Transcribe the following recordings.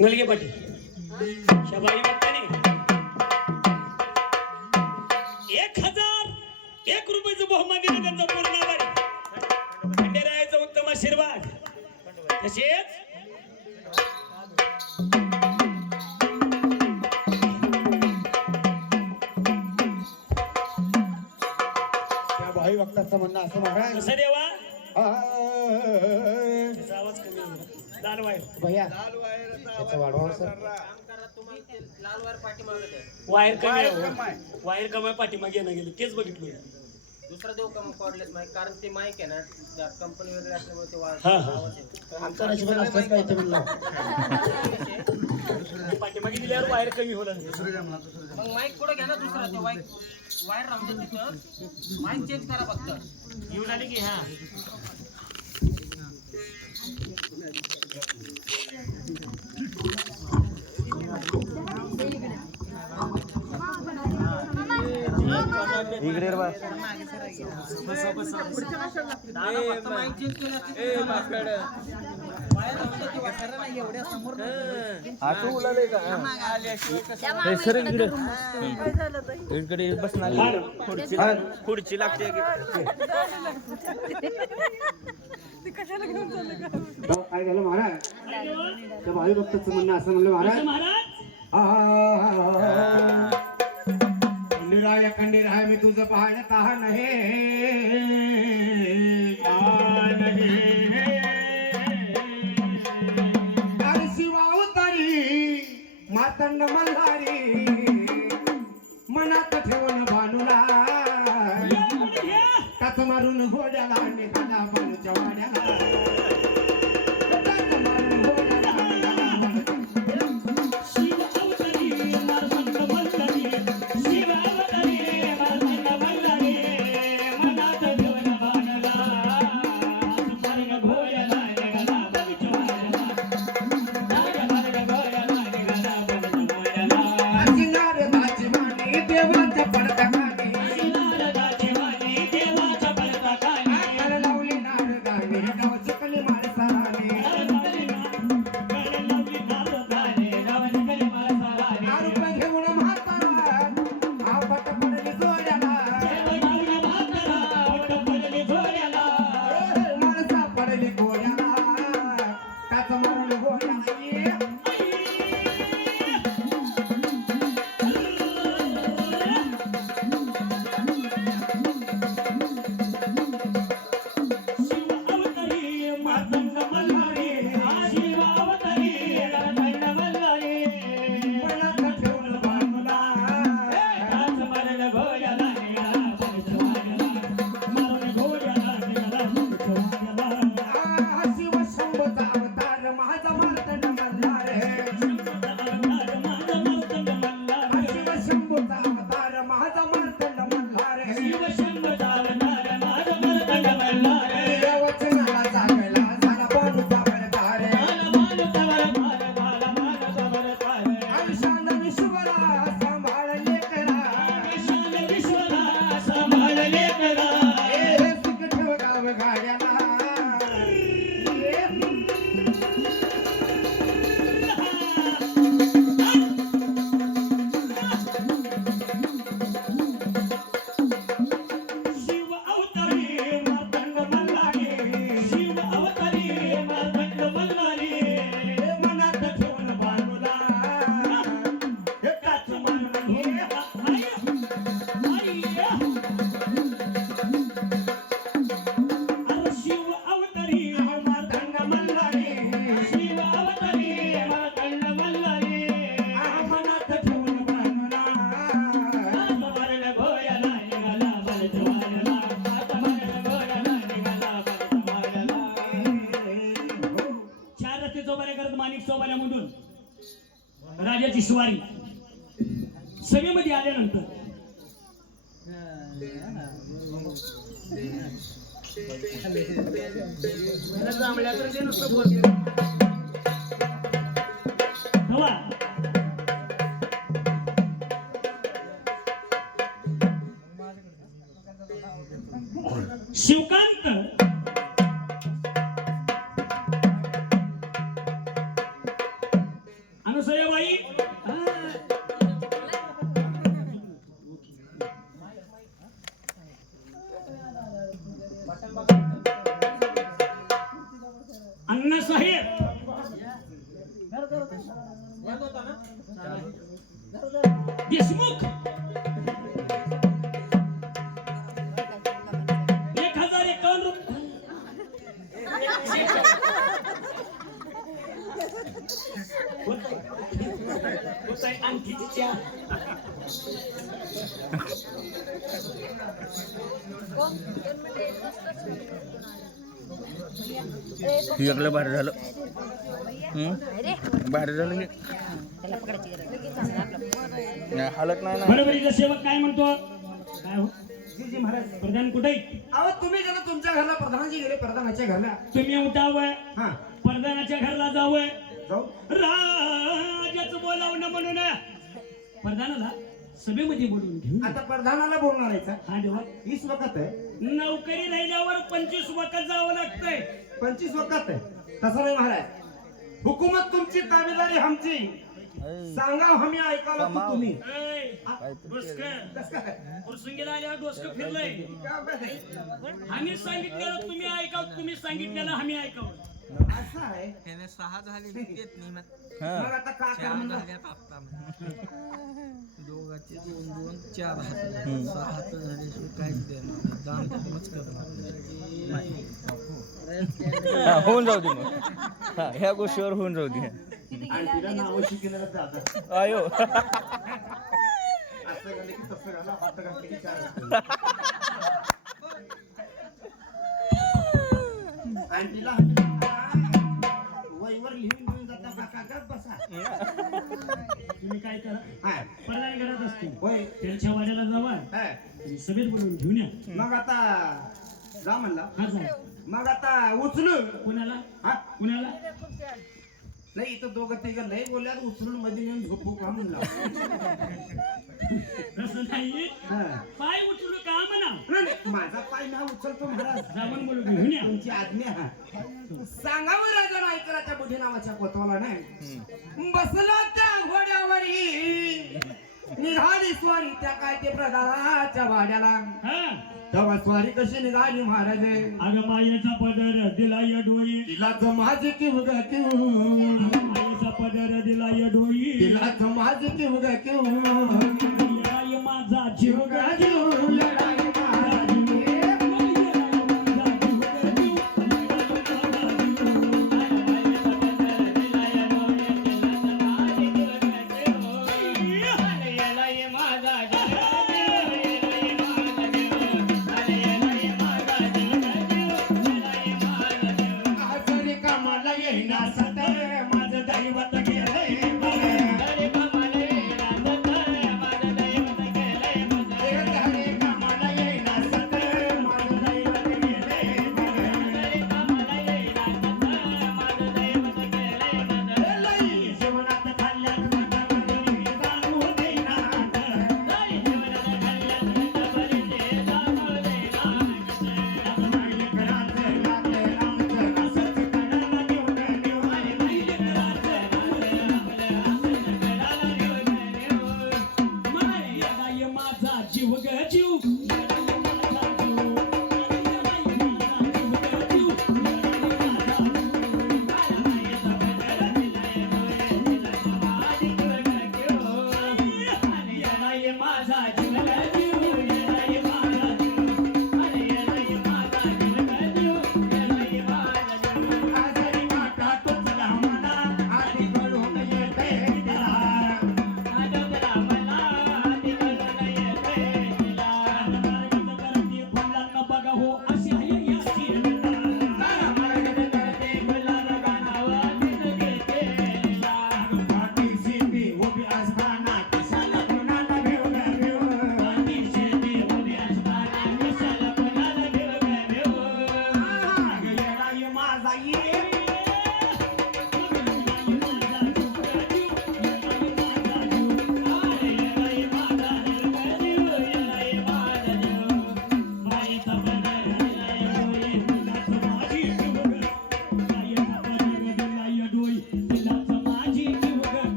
नलगे पाटील शबाई भक्ताने 1001 रुपयाचं बहुमान दिलं त्यांचा पूर्ण आभारी खंडेरायाचा उत्तम आशीर्वाद तसेच त्या भाई वक्ताचं म्हणणं असं महाराज कसं देवा आ, त्याचा आवाज कमी होता लाल वायर भैया त्याचं वाढवा सर वायर कमी वायर कमी पाठीमागे येणं गेलं तेच बघितलं दुसरा देऊ का मग कॉर्डलेस माईक कारण ते माईक आहे ना कंपनी वगैरे असल्यामुळे ते हा, हा. आवाज येतो. आमचा नशिबात असलंच पाहिजे म्हणलं पाठीमागे दिल्यावर वायर कमी होणार मग माईक कुठे घ्या ना दुसरा ते वायर राहू दे तिथं माईक चेंज करा फक्त येऊन आली की हा इकडे रे बा माईक चेंज केला आठवू उलाले का हे सर इकडे इकडे बसणार खुर्ची लागते काय झालं महाराज त्या भाई भक्ताचं म्हणणं असं म्हणलं महाराज खंडेराय खंडेराय मी तुझं पाहणं तहान आहे शिवावतारी मातंड मल्हारी मनात ठेवून भानुला काच मारून घोड्याला निघाला बालूच्या वाड्याला राजाची स्वारी सभेमध्ये आल्यानंतर शिवकांत बाई अण्णासाहेब देशमुख 1051 रुपये होतंय आणखीची चहा. हे आपलं बाहेर झालं बाहेर झालं हे नाही, हालत नाही ना. बरोबरीचा सेवक काय म्हणतो काय हो जी महाराज प्रधान कुठे आहे? अहो तुम्ही गेला तुमच्या घरला प्रधानाची गेले प्रधानाच्या घरला तुम्ही उठावं हा प्रधानाच्या घरला जावं जाऊ राजाचं बोलावणं म्हणून प्रधानाला सभेमध्ये बोलवून घेऊ. आता प्रधानाला बोलणार आहे का? हा देवा 20 वखत आहे नोकरी राहिल्यावर 25 वखत जावं लागतंय. 25 वखत आहे तसं नाही महाराज हुकूमत तुमची ताबेदारी आमची सांगा आम्ही ऐकायला तू तुम्ही ऐ, डोसकं. कसं काय? उरसुंगीला आल्यावर डोसकं फिरलंय. काय बाई? आम्ही सांगितलेलं तुम्ही ऐकावं तुम्ही सांगितलेलं आम्ही ऐकावं. असं आहे त्याने 6 झाले देत नाही मग हा. मग आता का कर म्हणलं? दोघांचे 2-2 4 हात 6 हात झाल्याशिवाय काहीच देणार नाही. दान धर्मच करणार हा, होऊन जाऊ दे मग हा, ह्या गोष्टीवर होऊन जाऊ दे. आणि तिला नाव शिकलेलं जातं आयो असं घाले की तसं घाला हात घातले की 4 घातले. आणि तिला वहीवर लिहून घेऊन जाता का कागद बसा तुम्ही काय करा हा प्रधान घरात असतील होय त्यांच्या वाड्याला जावा हा. आणि सभेत बोलवून घेऊन या. मग आता जा म्हणला हा जा. मग आता उचलू कुणाला हा कुणाला नाही इथं दोघं तिघं लय बोलल्यात उचलून मध्ये नेऊन झोपू का म्हणला तसं नाही हा. पाय उचलू का म्हणा नाही, नाही, माझा पाय ना उचलतो महाराज जाऊन बोलून घेऊन या. तुमची आज्ञा सांगावं राजा नायकराच्या बुधी नावाच्या कोतवाला नाही बसला त्या घोड्यावरी निघाली स्वारी त्या काय ते प्रधानाच्या वाड्याला हा तेव्हा स्वारी कशी निघाली महाराज अगं मायेचा पदर दिला या डोळी तिला तो माझी किव ग किव मायेचा पदर दिला या डोळी तिला तो माझी किव ग किव लढाई माझा जीव गा जीव लढाई महाराज आजरी कामाला येईना सतरे माझं दैवत गेलंय बरं.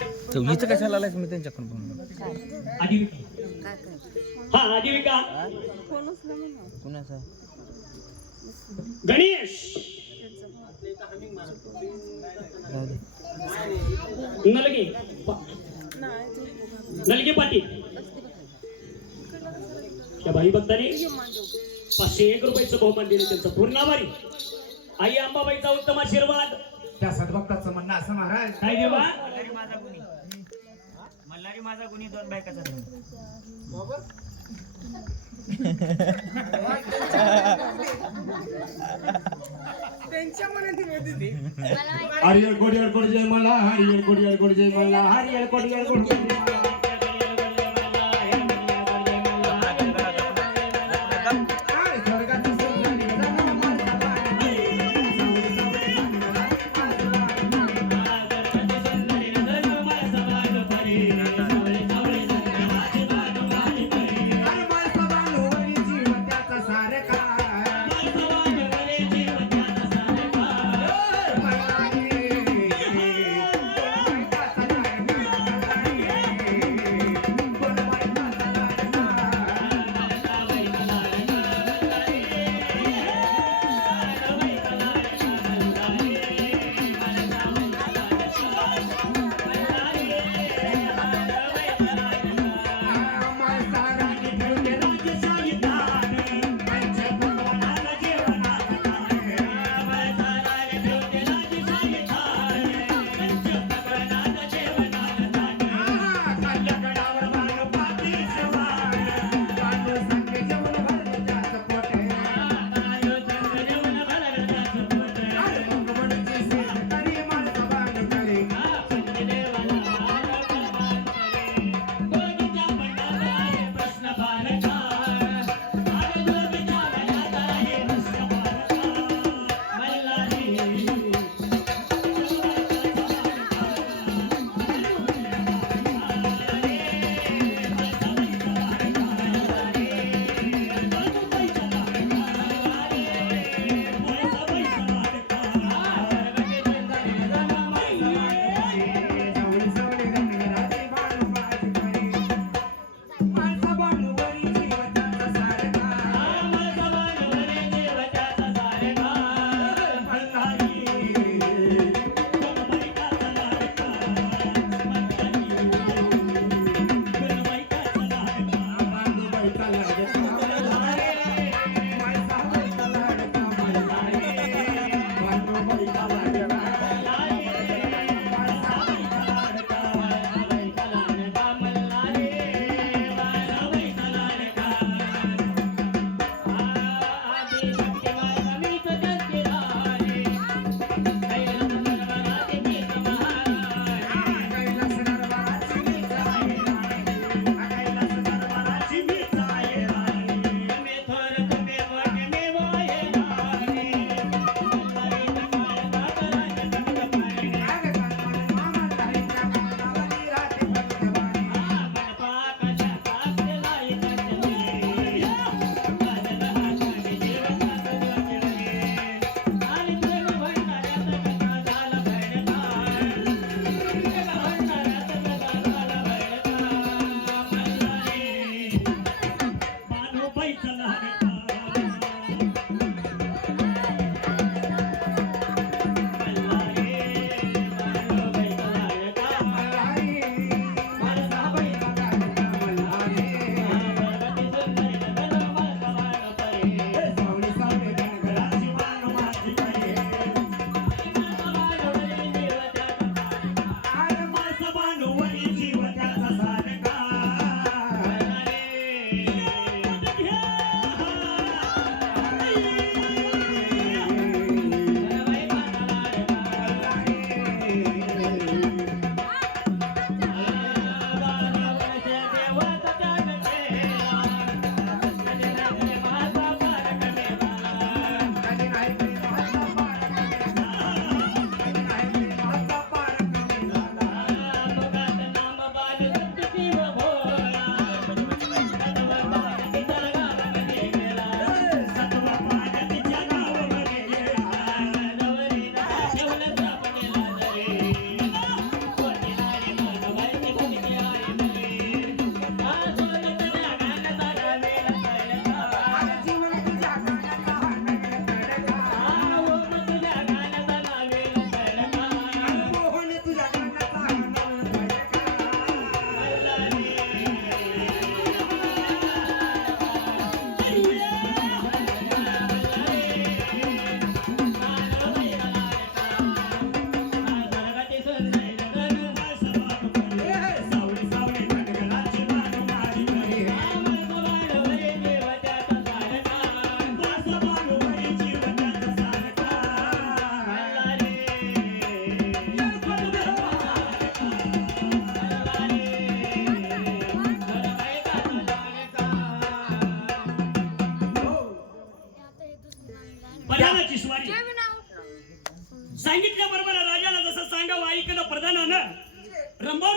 इथं कशाला आलाय मी त्यांच्याकडून बोललो. आजीविका हा आजीविका कुणाचा गणेश जाऊ दे. नलगे नलगे पाटील त्या भाई भक्ताने 501 रुपयाचं बहुमान दिले. त्यांचं पूर्ण आभारी. आई अंबाबाईचा उत्तम आशीर्वाद. त्या सद्भक्ताचं म्हणणं असं महाराज काय देवा मल्हारी माझा गुन्हे 2 बायकाचा हरियर कोडियर जय मला हरियर कोडियर जय मला हरियर कोडियर जय मला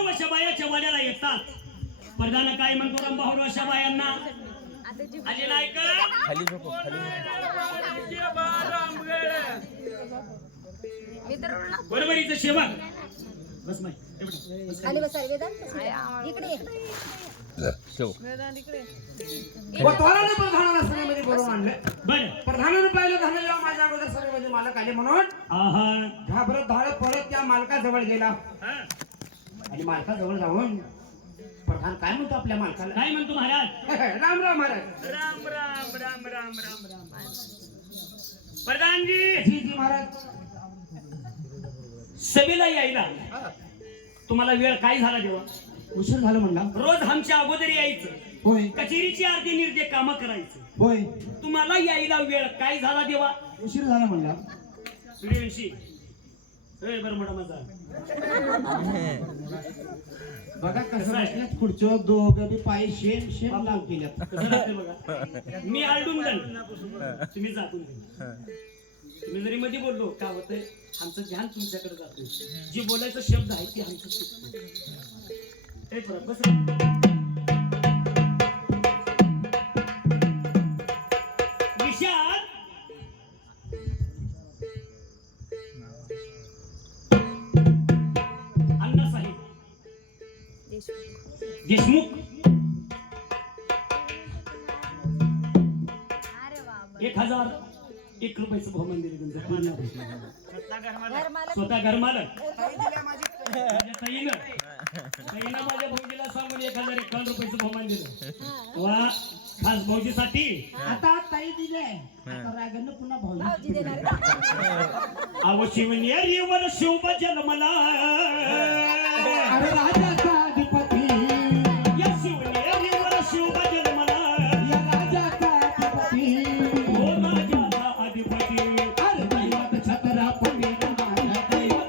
भाऊराव अशा बायाच्या वाड्याला येतात. प्रधान काय म्हणतो रामभाऊराव अशा बायांना? अजय नायक खाली झोप खाली बरोबरीचं सेवक बस माई खाली बसा वेदांत इकडे ठेव. कोतवालाने प्रधानाला सभेमध्ये बोलवून आणलं. बर प्रधानाने पाहिलं झालं जेव्हा माझ्या अगोदर सभेमध्ये मालक आले म्हणून आहा घाबरत धाडत पळत त्या मालकाजवळ गेला हा. आणि मालकाजवळ जाऊन प्रधान काय म्हणतो आपल्या मालकाला? काय म्हणतो महाराज? राम राम महाराज. राम राम राम राम राम राम प्रधानजी जी जी महाराज. सभेला यायला तुम्हाला वेळ काय झाला तेव्हा? उशीर झालं म्हणला. रोज आमच्या अगोदर यायचं, होय कचेरीची अर्धी निर्दे काम करायचं. होय तुम्हाला यायला वेळ काय झाला देवा? उशीर झाला म्हणला. सूर्यवंशी बरं मोठा माझा बघा कसं बसल्यात खुर्चीवर दोघं बी पाय शेम शेम लाव केल्यात. कसं राहते बघा. मी आलडून जाईन, तुम्ही जातून तुम्ही जरी मध्ये बोललो का होतंय आमचं ध्यान तुमच्याकडे जातोय. जे बोलायचं शब्द आहे ते आमचं चुकतंय. हे बरं, बस विशाल अण्णासाहेब देशमुख 1001 रुपयाचं बहुमान दिले तुमचं. स्वतः घरमालक माझ्या ताईनं माझ्या भाऊजीला सांगून 1051 रुपयाचं बहुमान दिलं. वा खास भाऊजीसाठी. आता ताई दिले आता रागानं पुन्हा भाऊ. भाऊजी देणार अव शिवनेरीवर शिवबा जन्मला अरे राजाचा अधिपती या शिवनेरीवर शिवबा जन्मला या राजाचा अधिपती हो राजाचा अधिपती अरे दैवत छत्रपती माझा दैवत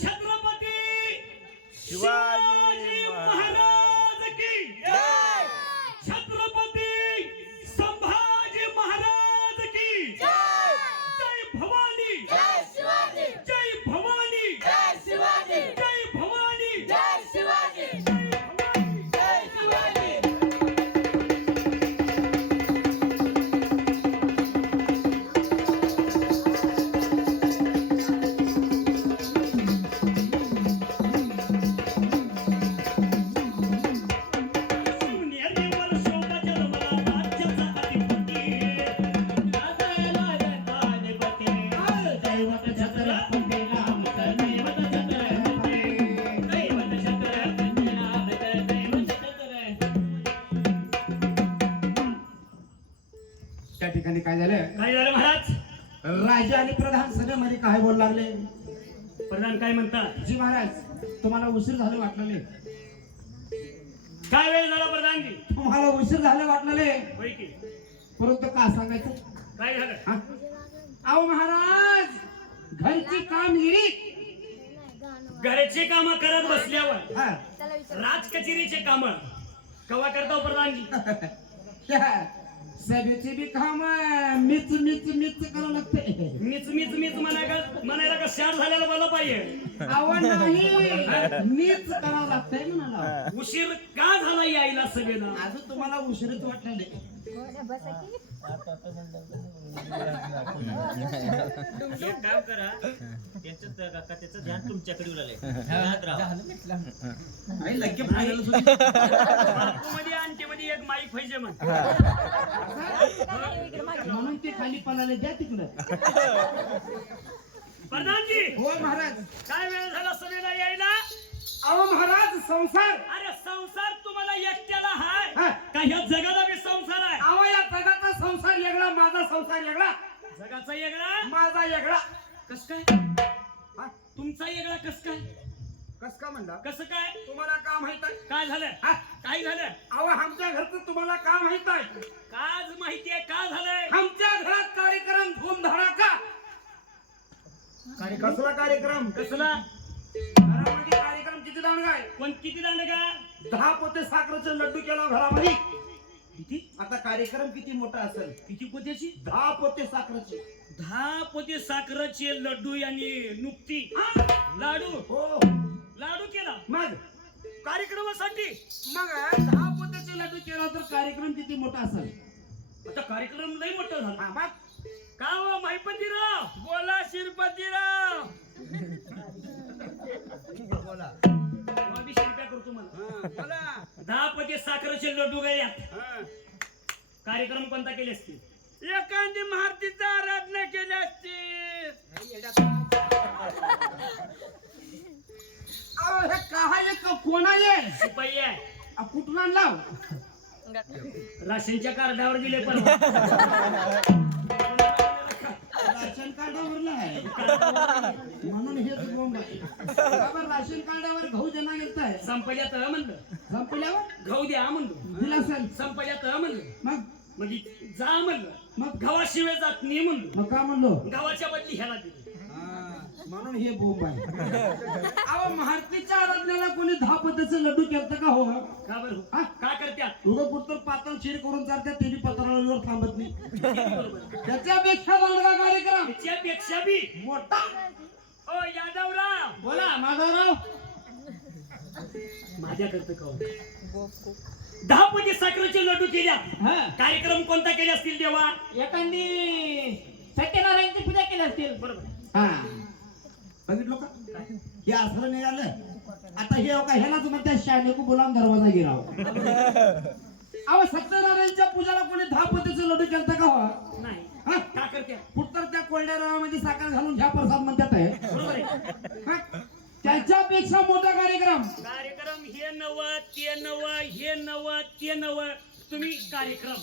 छत्रपती महाराज की जय. छत्रपती संभाजी ठिकाणी काय झालं, काय झालं महाराज? राजा आणि प्रधान सभेमध्ये काय बोलू लागले. प्रधान काय म्हणतात? जी महाराज, तुम्हाला उशीर झालं वाटलेले, काय वेळ झाला प्रधानजी? तुम्हाला उशीर झालं वाटलेले, होय की? परंतु का सांगायचं. काय झालं? हा? अहो महाराज, घरची कामगिरी, घरची कामं करत बसल्यावर हा, त्याला विचार राज कचेरीचे काम कवा करता प्रधानजी? त्या सभेची बी काम मीच मीच मीच करावं लागते. मीच मीच मीच म्हणायला का शार झालेला मला पाहिजे. आव्हान नाही, मीच करावं लागतंय म्हणाला. उशीर का झाला यायला सभेला? अजून तुम्हाला उशीरच वाटलेले. बसा की एक काम करा, त्याचं ध्यान तुमच्याकडे मध्ये आणि मध्ये एक माईक पाहिजे मग. इकडे मागे. म्हणून ते खाली पळाले, द्या तिकडं. प्रधानजी, हो महाराज. काय वेळ झाला सभेला यायला? अहो महाराज, संसार. अरे संसार तुम्हाला एकट्याला हाय हा. का ह्या जगाला बी संसार आहे? अहो या जगाचा संसार वेगळा, माझा संसार वेगळा, जगाचा वेगळा, माझा वेगळा. कस काय? हा? तुमचा वेगळा कस काय? कस का म्हणला? कसं काय? तुम्हाला का माहित आहे? काय झालं? हा? काय झालं? अहो आमच्या घरचं तुम्हाला का माहित आहे? काज माहितीये का झालंय? आमच्या घरात कार्यक्रम धूमधडाका. कसला कार्यक्रम? कसला? घरामध्ये कार्यक्रम किती दांडगा आहे? पण किती दांड का? 10 पोते साखरेचे लड्डू केला घरामध्ये. किती? आता कार्यक्रम किती मोठा असेल? किती पोत्याची? 10 पोते साखरेचे. 10 पोते साखरेचे लड्डू आणि नुकती लाडू हो. लाडू केला मग कार्यक्रमासाठी. मग 10 पोत्याचे लड्डू केला तर कार्यक्रम किती मोठा असेल? आता कार्यक्रम लई मोठा झाला. हा, मग का हो माहिपतीराव? बोला शिरपतीराव. बोला. मी शिरप्या करतो मला. बोला. 10 पोते साखरेचे लड्डू गळ्यात. कार्यक्रम कोणता केले असतील? एखादी महारतीचा आराधना केली असतील. अहो हे काय कोण आहे? शिपाई आहे. कुठून आणला? राशनच्या कार्डावर दिले परवा. राशन कार्डावरला आहे म्हणून हे बोंब आहे. आपण राशन कार्डावर गहू देणार येताय. संपल्यात म्हणलं. संपल्यावर गहू द्या म्हणलं. दिला असेल. संपल्यात म्हणलं. मग मग जा म्हणलं. मग गव्हाशिवाय जात नाही म्हणलं. मग का म्हणलो? गव्हाच्या बदली ह्याला दिली. म्हणून हे बोंब आहे. अहो महारतीच्या आराधनेला कोणी 10 पद्धतीचे लड्डू केलतं का हो? का बरं? हा? का करत्यात? उगं कुठं पातळ खीर करून चालतात, ते बी पत्रावळीवर थांबत नाही. बरोबर. त्याच्यापेक्षा चांगला कार्यक्रम त्याच्यापेक्षा बी मोठा. ओ यादवराव, बोला माधवराव. माझ्या करत का? 10 पोते साखरेचे लड्डू केल्या. हा, कार्यक्रम कोणता केले असतील देवा? एखादी सत्यनारायणची पूजा केली असतील. बरोबर. हा, बघितलं का? हे असं निघालं. आता हे का ह्यालाच म्हणतात शाने को बोलावून दरवाजा गिराव. अहो सत्यनारायणच्या पूजाला कोणी 10 पद्धतीचे लड्डू केलतं का हो? नाही. हा? का करत्यात? कुठतर त्या कोल्ड्या रवामध्ये साखर घालून घ्या प्रसाद म्हणतात आहे. बरोबर आहे. हा? त्याच्यापेक्षा मोठा कार्यक्रम. कार्यक्रम हे नव ते नव हे नव ते नव. तुम्ही कार्यक्रम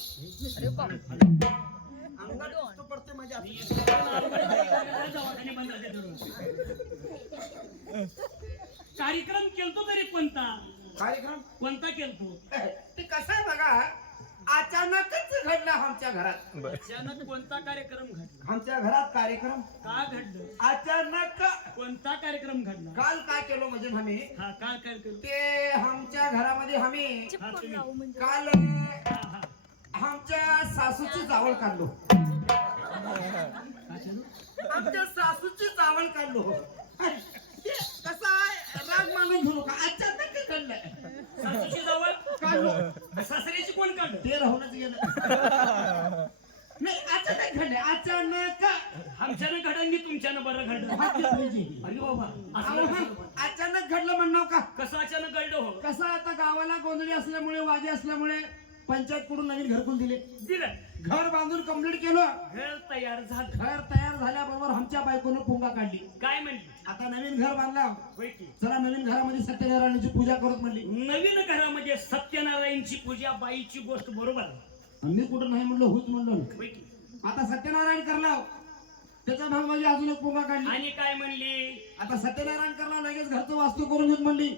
दवाखाने बंद राहते दररोज. कार्यक्रम केलतो तरी कोणता? कार्यक्रम कोणता केलतो? ते कसं आहे बघा, अचानकच घडलं आमच्या घरात. अचानक कोणता कार्यक्रम घडला? आमच्या घरात कार्यक्रम का घडलं? अचानक. कोणता कार्यक्रम घडला? काल काय केलो म्हणजे आम्ही, हा काय कार्यक्रम? ते आमच्या घरामध्ये आम्ही हा, तुम्ही. काल हा, हा. आमच्या सासूची चावल काढलो. आमच्या सासूची चावल काढलो. ते कसं आहे, राग मानून घेऊ नका, अचानक घडलं. सासूची जवळ काढलो. सासऱ्याची कोण काढलं? ते राहूनच गेलं. नाही, अचानक घडले, अचानक. आमच्यानं घडलं मी तुमच्यानं बरं घडलं. हात पाहिजे. अरे बाबा असं अहो, कसं? हा, अचानक घडलं म्हणणं का? कसं अचानक घडलं हो? कसं आता गावाला गोंधळी असल्यामुळे, वाजे असल्यामुळे पंचायत कडून नवीन घरकुल दिले. दिलं. घर बांधून कंप्लीट केलं. घर तयार झालं. घर तयार झाल्याबरोबर आमच्या बायकोनं पुंगा काढली. काय म्हणली? आता नवीन घर बांधला, होय की? चला नवीन घरामध्ये सत्यनारायणाची पूजा करत म्हणली. नवीन घरामध्ये सत्यनारायणची पूजा बाईची गोष्ट बरोबर आहे. आणि मी कुठं नाही म्हणलो, होच म्हणलो. होय की? आता सत्यनारायण करलाव त्याचा भाग म्हणजे अजून एक पोगा काढली. आणि काय म्हणली? आता सत्यनारायण करलाव लगेच घरचं वास्तू करून देत म्हणली.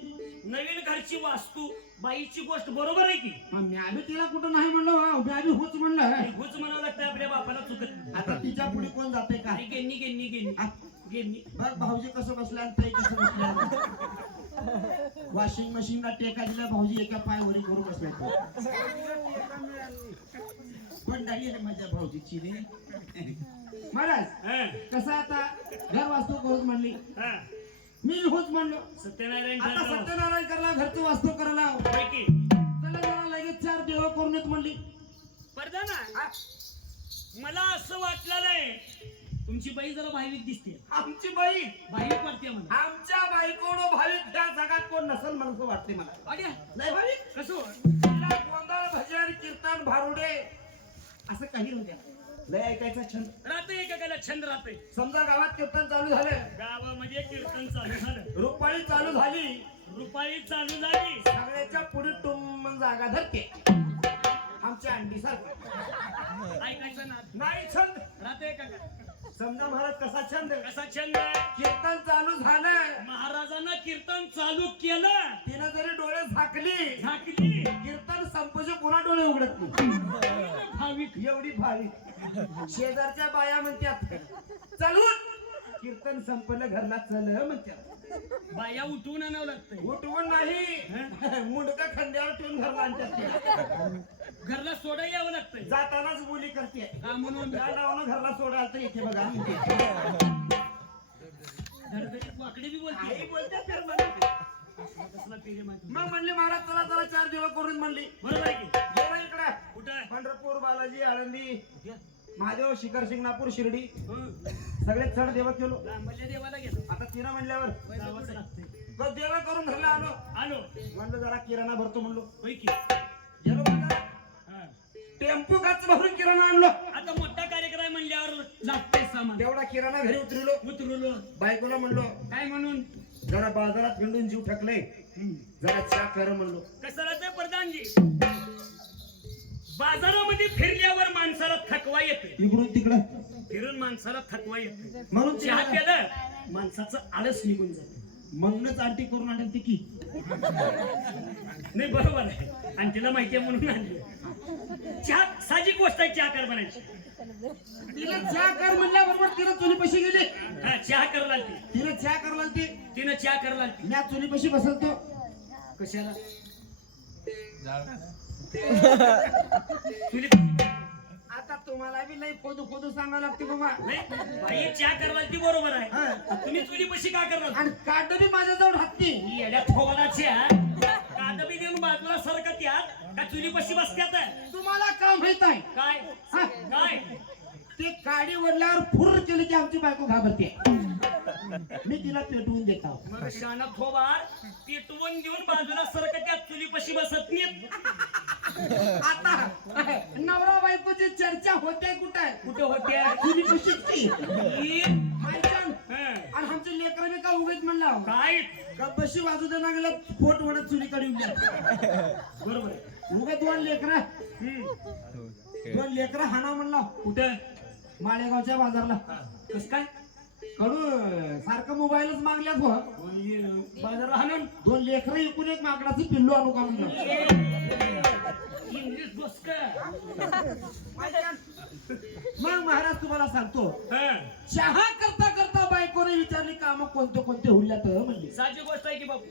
नवीन घरची वास्तू बाईची गोष्ट बरोबर आहे की? मग मी आम्ही तिला कुठं नाही म्हणलो, मी आम्ही होच म्हणलं. हुच म्हणावं लागतं आपल्या बापाला चुकत नाही. आता तिच्या पुढे कोण जाते का? आणि गेन्नी गेन्नी गेन्नी आ, गेन्नी. बघ भाऊजी कसं बसला आणि ताई कसं बसला. वॉशिंग मशीनला टेका दिला भाऊजी एका पायावरी करून बसला. पण डाळी आहे माझ्या भाऊजीची रे. महाराज हा, कसं आता घर वास्तू करून म्हणली, हा. मी होच म्हणलो. सत्यनारायण आता करतो. सत्यनारायण करला घरचं वास्तू करायला होय की? चला जरा लगेच 4 देव करून येत म्हणली. परदाना, मला असं वाटलं नाही तुमची बाई जरा भाविक दिसते. आमची बाई भाविक वाटते मला. आमच्या बाईकडून भाविक त्या जगात कोण नसल म्हणून असं वाटते मला. अरे नाही भाविक कसं? तिला गोंधळ भजन कीर्तन भारुडे असं काही नव्हत्या. लय ऐकायचा छंद. राहते एकेकाला छंद राहते. समजा गावात कीर्तन चालू झालं, गावामध्ये कीर्तन चालू झालं, रुपाळी चालू झाली, रुपाळी चालू झाली, सगळ्याच्या पुढे टुम जागा धरते आमच्या अंडी सारखं. ऐकायचं ना. नाही छंद. राहते एकेकाला. समजा महाराज कसा छंद. कसा छंद आहे? कीर्तन चालू झालं, महाराजांना कीर्तन चालू केलं, तिनं जरी डोळे झाकली, झाकली, कीर्तन संपचे कोणा डोळे उघडत नाही. भाविक. एवढी भाविक. शेजारच्या बाया म्हणतात चलून, कीर्तन संपलं घरला चल म्हणतात. बाया उठवून आणावं लागतंय. उठवून नाही, मुंडका खंड्यावर ठेवून घरला आणतात. घरला सोडा यावं लागतंय. जातानाच बोली करते, का म्हणून? त्या नावानं घरला सोडायला तर येते बघा. धडधडीत वाकडी बी बोलते. आई बोलते तर म्हणते. कसला पेरे माहिती. मग म्हणली महाराज चला चला 4 दिवस करून म्हणली. बरोबर आहे की? गेला इकडे कुठं आहे? पंढरपूर, बालाजी, आळंदी, महादेव, शिखर, शिंगणापूर, शिर्डी हं. सगळे चढ देव केलो. लांबल्या देवाला गेलो. आता तिनं म्हणल्यावर जावंच लागतंय. देवा करून घरला आलो. आलो. म्हणलं जरा किराणा भरतो म्हणलो. होय की? गेलो बाजारात. हा. टेम्पो गच्च भरून किराणा आणलो. आता मोठा कार्यक्रम म्हणल्यावर लागतंय सामान. तेवढा किराणा घरी उतरलो. उतरलो. बायकोला म्हणलो काय म्हणून? जरा बाजारात हिंडून जीव ठकले, जरा चहा कर म्हणलो. कसं राहतंय प्रधानजी? बाजारामध्ये फिरल्यावर माणसाला थकवा येते. इकडून तिकडं फिरून माणसाला थकवा येते. म्हणून चहा केलं माणसाचं आळस निघून जातं. म्हणूनच आंटी करून आणेल ती की. नाही बरोबर आहे. आणि तिला माहिती आहे म्हणून आणली. चहा साहजिक गोष्ट आहे चहा कर बनायची. तिला चहा कर म्हणल्याबरोबर तिला चुली पशी गेली. हा चहा कर लागते. तिला चहा कर लागते. तिनं चहा कर लागते. मी चुली पशी बसलतो. कशाला? आता तुम्हाला बी लई खोदू खोदू सांगावं लागते बाबा. नाही बाई चहा कर लागते बरोबर आहे. हा. तुम्ही चुली पशी का करणार? आणि काट बी माझ्याजवळ हातती. येड्या थोबाडाच्या कांदा देऊन बाजूला सरकत यात का चुली पशी बसत्यात? तुम्हाला का माहित आहे काय हा? काय? ते काडी वडल्यावर फुर केली की आमची बायको घाबरते. मी तिला पेटवून देतो. मग शाना थोबाड पेटवून घेऊन बाजूला सरकत यात चुली पशी बसत नाही. आता नवरा बायकोची चर्चा होते कुठे? कुठे होत्या? चुली पशीची. माहिती हं. आणि आमचे लेकर बी का उगत म्हणला काय का बशी वाजू दे ना गेला फोट वडत चुलीकडे येऊन बरोबर आहे. उगत 2 लेकरं हं. 2 लेकरं हाना म्हणला कुठं? माळेगावच्या बाजारला. कस काय? कडू सारखं मोबाईलच मागल्यात हो. बाजारला हाणून 2 लेकरं एकूण एक माकडाचं पिल्लू आणू का म्हणलं. इंग्लिश बस का? मग महाराज तुम्हाला सांगतो, हं. चहा करता करता बायकोने विचारली काम कोणते हुल्ल्यात म्हणली. साधी गोष्ट आहे की बापू.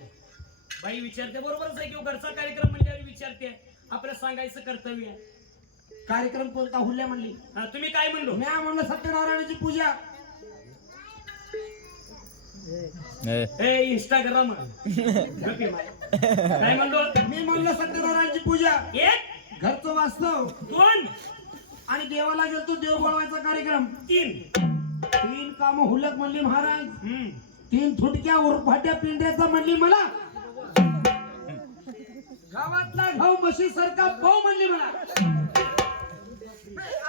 बाई विचारते बरोबरच आहे की घरचा कार्यक्रम म्हणल्यावर विचारते. आपलं सांगायचं कर्तव्य आहे. कार्यक्रम कोणता हुल्ल्या म्हणली. हा, तुम्ही काय म्हणलो? मी म्हणलं सत्यनारायणाची पूजा. ए इंस्टाग्राम काय म्हणलो? मी म्हणलं सत्यनारायणाची पूजा, एक घरचं वास्तव 2 आणि देवाला गेलतो देव बोलवायचा कार्यक्रम. 3 काम हुल्लक म्हणली महाराज. हम्म. 3 थुटक्या उरफाट्या पिंड्याचा म्हणली मला. गावातला भाऊ म्हशी सारखा भाऊ म्हणली मला.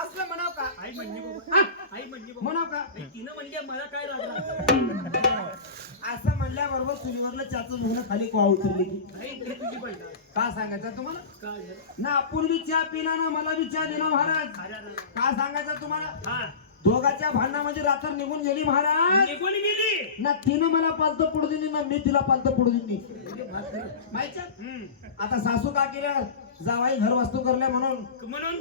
असलं म्हणाव का? आई म्हणली बाबा. हा? आई म्हणली बाबा. म्हणाव का? तिनं म्हणली मला काय राहणार? असं म्हणल्याबरोबर चुलीवरलं चाचं मुलं खाली कोवा उतरली की हे तुझी पहिला का सांगायचं तुम्हाला काय झालं? ना आपण बी चहा पिना ना मला बी चहा देना महाराज अरे, अरे, अरे. का सांगायचं तुम्हाला हा दोघाच्या भांडणामध्ये रात्र निघून गेली महाराज निघून गेली ना तिनं मला पालतं पडू दिली ना मी तिला पालतं पडू दिली माहिती हम्म. आता सासू का केल्या जावाई घर वास्तू करल्या म्हणून म्हणून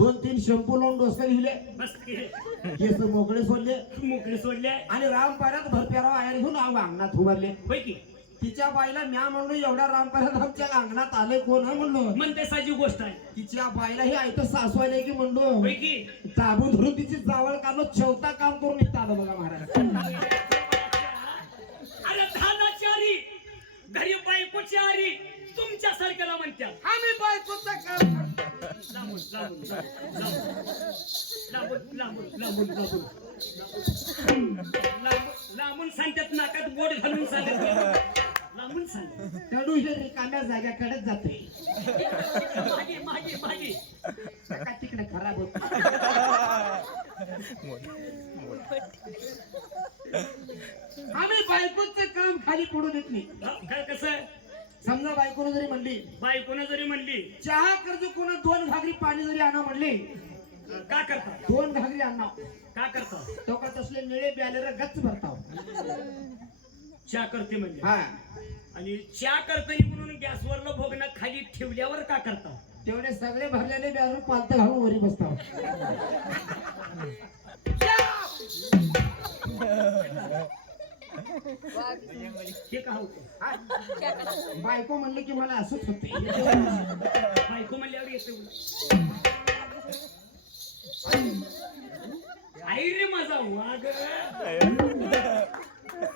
2-3 शॅम्पू लावून डोसके लिहिले बस केस मोकळे सोडले मोकळे सोडले आणि रामपाऱ्यात भरपेराव आयर घेऊन अंगणात उभारले होय की तिच्या बाईला म्या म्हणलो एवढ्या रामपाऱ्यात आमच्या अंगणात आले कोण आहे म्हणलो म्हणते साजी गोष्ट आहे तिच्या बाईला हे ऐकत सासू आले की म्हणलो होय की ताबून धरून तिची जावळ काढलो चौथा काम करून इथं आलं बघा महाराज अरे धानाचारी घरी बायकोची आरी तुमच्या सारख्याला म्हणतात आम्ही बायकोचं काम लांबून लांबून लांबून लांबून लांबून लांबून लांबून सांगतात नाकात बोट घालून सांगतात लांबून सांगतात कडू हे रिकाम्या जाग्याकडेच जाते मागे मागे मागे का तिकडे खराब होत आम्ही बायकोचं काम खाली पडू देत नाही काय कसं आहे समजा बायकोनं जरी म्हणली बायकोनं जरी म्हणली चहा कर्ज कोणा 2 घागरी पाणी जरी आणा म्हणली का करता 2 घागरी आणा का करता तो का तसले निळे ब्यालेर गच्च भरताव चहा करते म्हणजे हा आणि चहा करताना म्हणून गॅसवरलं भोगणं खाली ठेवल्यावर का करता तेवढे सगळे भरलेले ब्यालर पालत घालून वरी बसताव हे का होतं बायको म्हणलं की मला असंच होते बायको म्हणल्यावर येते आई रे माझा वाघ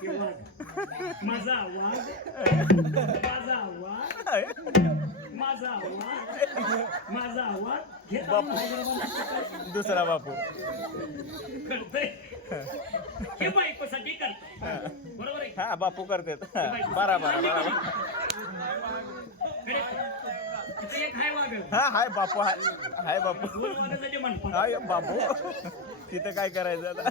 हे वाघ माझा वाघ माझा वाघ माझा वाघ माझा वाघ घेता दुसरा बापू करतोय हे बायकोसाठी करतो बरोबर आहे हा बापू करतात बारा बारा बारा तिथे एक हाय वाघ हा हाय बापू हाय बापू दोन वाघाचे म्हणतात हाय बापू तिथं काय करायचं आता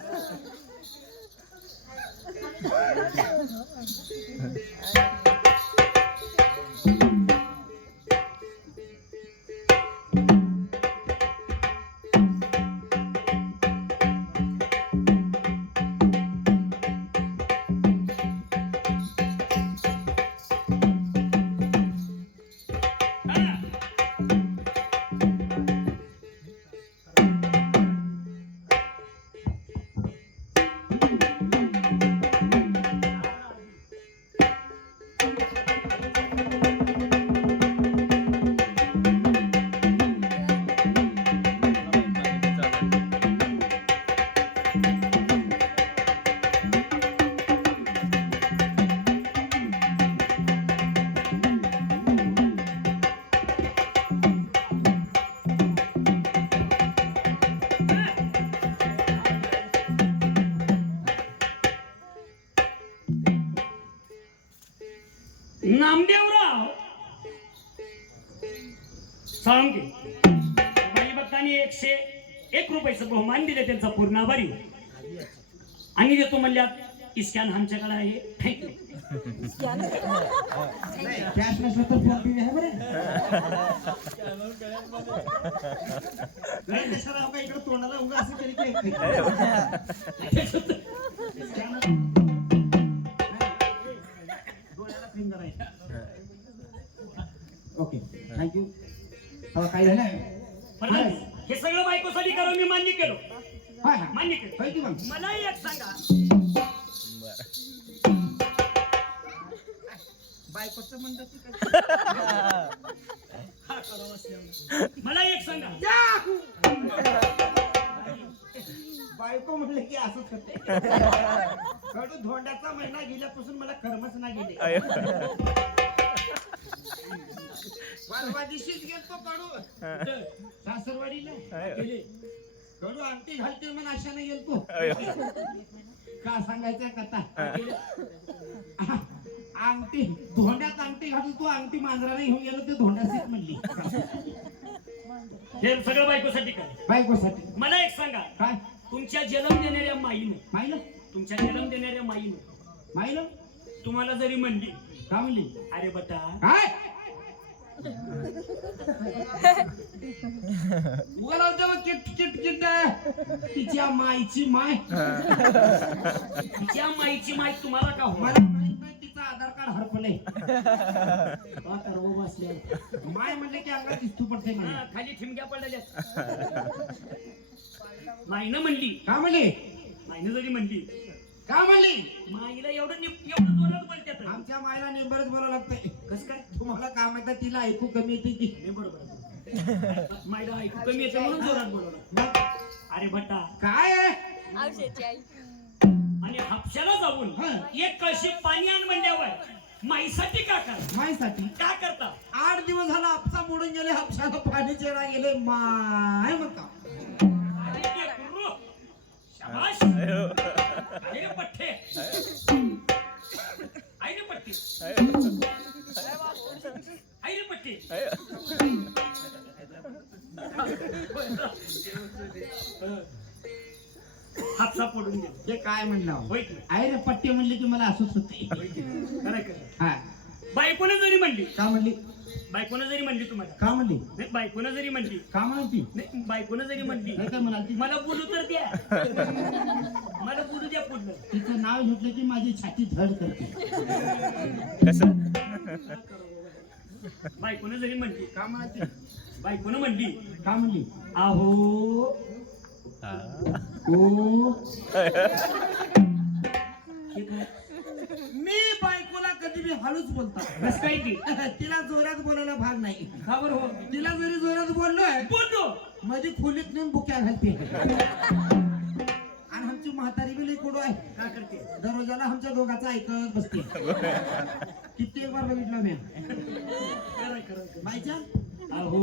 नामदेवराव सांगे बाई भक्तांनी 101 रुपयाचं बहुमान दिले त्यांचा पूर्ण आभारी आणि देतो म्हणल्यात स्कॅन आमच्याकडे आहे थँक्यू कॅश नसलं तर फोन पे आहे बरं नाही कशाला का इकडे तोंडाला उगा असं तरी फिंगर आहे ओके थँक्यू काय झालं हे सगळं बायकोसाठी करा मी मान्य केलो हा हा मान्य केलं होय की मग मला एक सांगा बायकोचं म्हणलं की मला एक सांगा बायको म्हणलं की असंच होते कडू धोंड्याचा महिना गेल्यापासून मला कर्मच ना गेले परवा दिवशीच गेलतो कडू सासरवाडीला गेले कडू अंगठी घालते म्हणून अशाने गेलतो का सांगायचं कथा अंगठी धोंड्यात अंगठी घालून तू अंगठी मांजराला घेऊन गेलो ते धोंड्या सीट म्हणली हे सगळं बायकोसाठी करा बायकोसाठी मला एक सांगा काय तुमच्या जन्म देणाऱ्या माईनं माहिलं तुमच्या जन्म देणाऱ्या माईनं माहिलं तुम्हाला जरी म्हणली का म्हणली अरे बटा काय बोलावते मग किट किट किट तिच्या माईची माय तिच्या माईची माई तुम्हाला का हो मला माहित नाही तिचं आधार कार्ड हरपलंय माय म्हणले की अंगात दिसतो पडते मला. हा, खाली ठिमक्या पडलेल्या माईनं म्हणली का म्हणली माईनं जरी म्हणली का म्हणली माईला एवढं जोरात बोलतात आमच्या मायला नेबरच बोलावं लागतंय कस काय तुम्हाला काय माहिती तिला ऐकू कमी येते की नाही बरोबर आहे. माईला ऐकू कमी येते म्हणून जोरात बोलवलं मग अरे बटा काय आहे औषधाची आई आणि हापशाला जाऊन हा. एक कळशी पाणी आण म्हणल्यावर माईसाठी का करा मायसाठी का करता 8 दिवस झाला हापसा मोडून गेले हापशाला पाणी चेरा गेले माय म्हणता शाबाश अरे पठ्ठे आई रे पट्टी आई रे पट्टी हापसा पडून गेला हे काय म्हणलं होय की आई रे पट्टी म्हणली की मला असंच होते खरं खरं हा बायकोनं जरी म्हणली का म्हणली बायकोनं जरी म्हणली तुम्हाला का म्हणली नाही बायकोनं जरी म्हणली का म्हणती नाही बायकोनं जरी म्हणली हे काय म्हणाली मला बोलू तर द्या मला बोलू द्या पुढलं तिचं नाव घेतलं की माझी छाती धड करते कसं बायकोनं जरी म्हणली का म्हणते बायकोनं म्हणली का म्हणली आहो ओ हे काय मी बायकोला कधी बी हळूच बोलतात बस काय की तिला जोरात बोलायला भाग नाही का बरं हो तिला जरी जोरात बोललोय बोललो मध्ये खोलीत नेऊन बुक्या घालते आणि आमची म्हातारी बी लई कडू आहे का करते दररोजाला आमच्या दोघांचं ऐकत बसते कित्येक बार बघितलं मी खरं खरं बायच्या अहो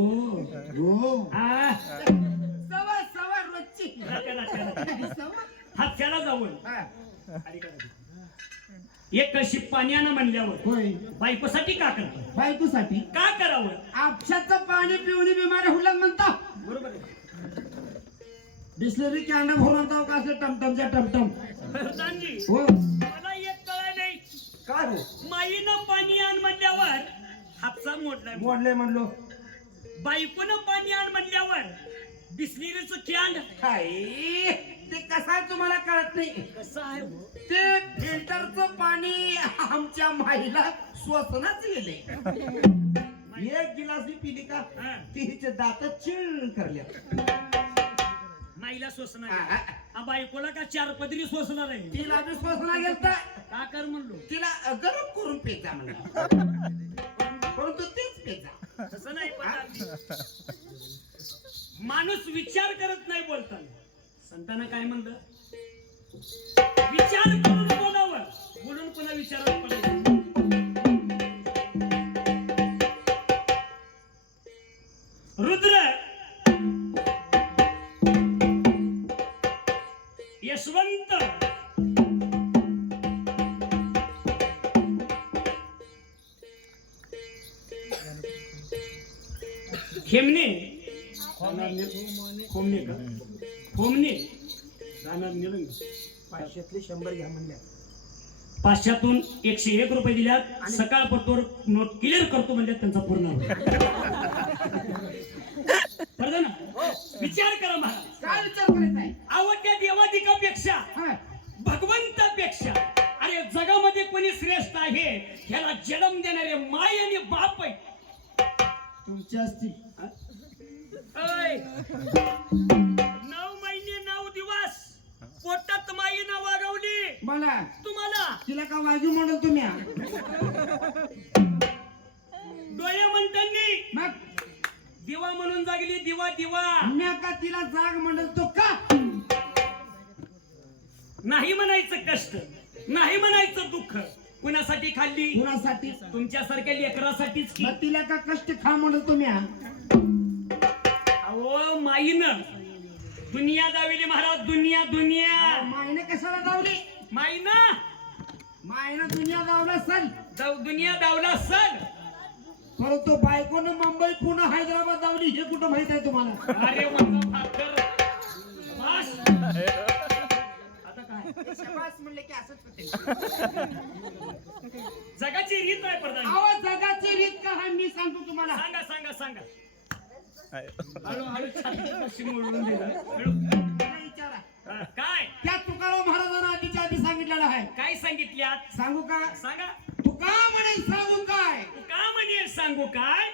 हो आ सवय सवय रोजची राहते, राहते. सवय हापशाला जाऊन हा. आणि काय एक कशी पाण्यानं म्हणल्यावर होय बायकोसाठी का करतो बायकोसाठी का करावं आपशाचं पाणी पिऊन बिमारी हुलग म्हणता बरोबर आहे बिस्लरी कॅन्डा भरून जाऊ का असं टमटमच्या टमटम प्रधानजी हो मला एक कळाय नाही काय हो माईनं पाणी आण म्हणल्यावर हापसा मोडलाय मोडले म्हणलो बायकोनं पाणी आण म्हणल्यावर बिस्लेरीचं कॅन काय ते कसं आहे तुम्हाला कळत नाही कसं आहे हो? ते फिल्टरचं पाणी आमच्या माईला श्वसनाच गेले एक गिलास पिली का हा. तिचे दात चिळ करल्या माईला सोसणार आहे. बायकोला का चार पदरी सोसणार आहे तिला बी श्वसना गेलता का कर म्हणलो तिला गरम करून पेचा म्हणला परंतु तेच पेचा तसं नाही पण माणूस विचार करत नाही बोलताना संतांना काय म्हणलं विचार करून बोलावं बोलून पुन्हा विचारात पडायचं रुद्र यशवंत खेमणे खोमणे का खोमणे राहणार निलंग 500 घ्या म्हणल्या 500तून 101 रुपये दिल्यात सकाळ पटोर नोट क्लिअर करतो म्हणजे त्यांचा पूर्ण बरं ना विचार करा महाराज काय विचार करायचा आहे आवडत्या देवाधिकापेक्षा हा. भगवंतापेक्षा अरे जगामध्ये कोणी श्रेष्ठ आहे ह्याला जन्म देणारे माय आणि बाप आहे तुमचे असतील ऐ, 9 महिने 9 दिवस पोटात माईनं वागवली मला तुम्हाला तिला का वाजू म्हणून तुम्ही डोळे म्हणतानी मग दिवा म्हणून जागली दिवा दिवा म्या का तिला जाग म्हणत तो का नाही म्हणायचं कष्ट नाही म्हणायचं दुःख कुणासाठी खाल्ली कुणासाठी तुमच्यासारख्या लेकरासाठीच की मग तिला का कष्ट खा म्हणत तुम्ही अहो माईनं दुनिया दाविली महाराज दुनिया दुनिया मायने कशाला दावली माईनं मायनं दुनिया दावला सण दुनिया दावला सण परंतु बायकोनं मुंबई पुणे हैदराबाद दावली हे कुठं माहित आहे तुम्हाला अरे माझा भाकर बस. आता काय शाबास म्हणले की असंच होते जगाची रीत आहे प्रधान. आवाज जगाची रीत का आहे मी सांगतो तुम्हाला. सांगा सांगा सांगा. आहे. हळूहळू छाती कशी मोडून दिलं. हळू. मला विचारा. काय त्या तुकाराम महाराजांना आधीच्या आधी सांगितलेलं आहे. काय सांगितल्यात सांगू का? सांगा. तुका म्हणे सांगू काय, तू का म्हणे सांगू काय.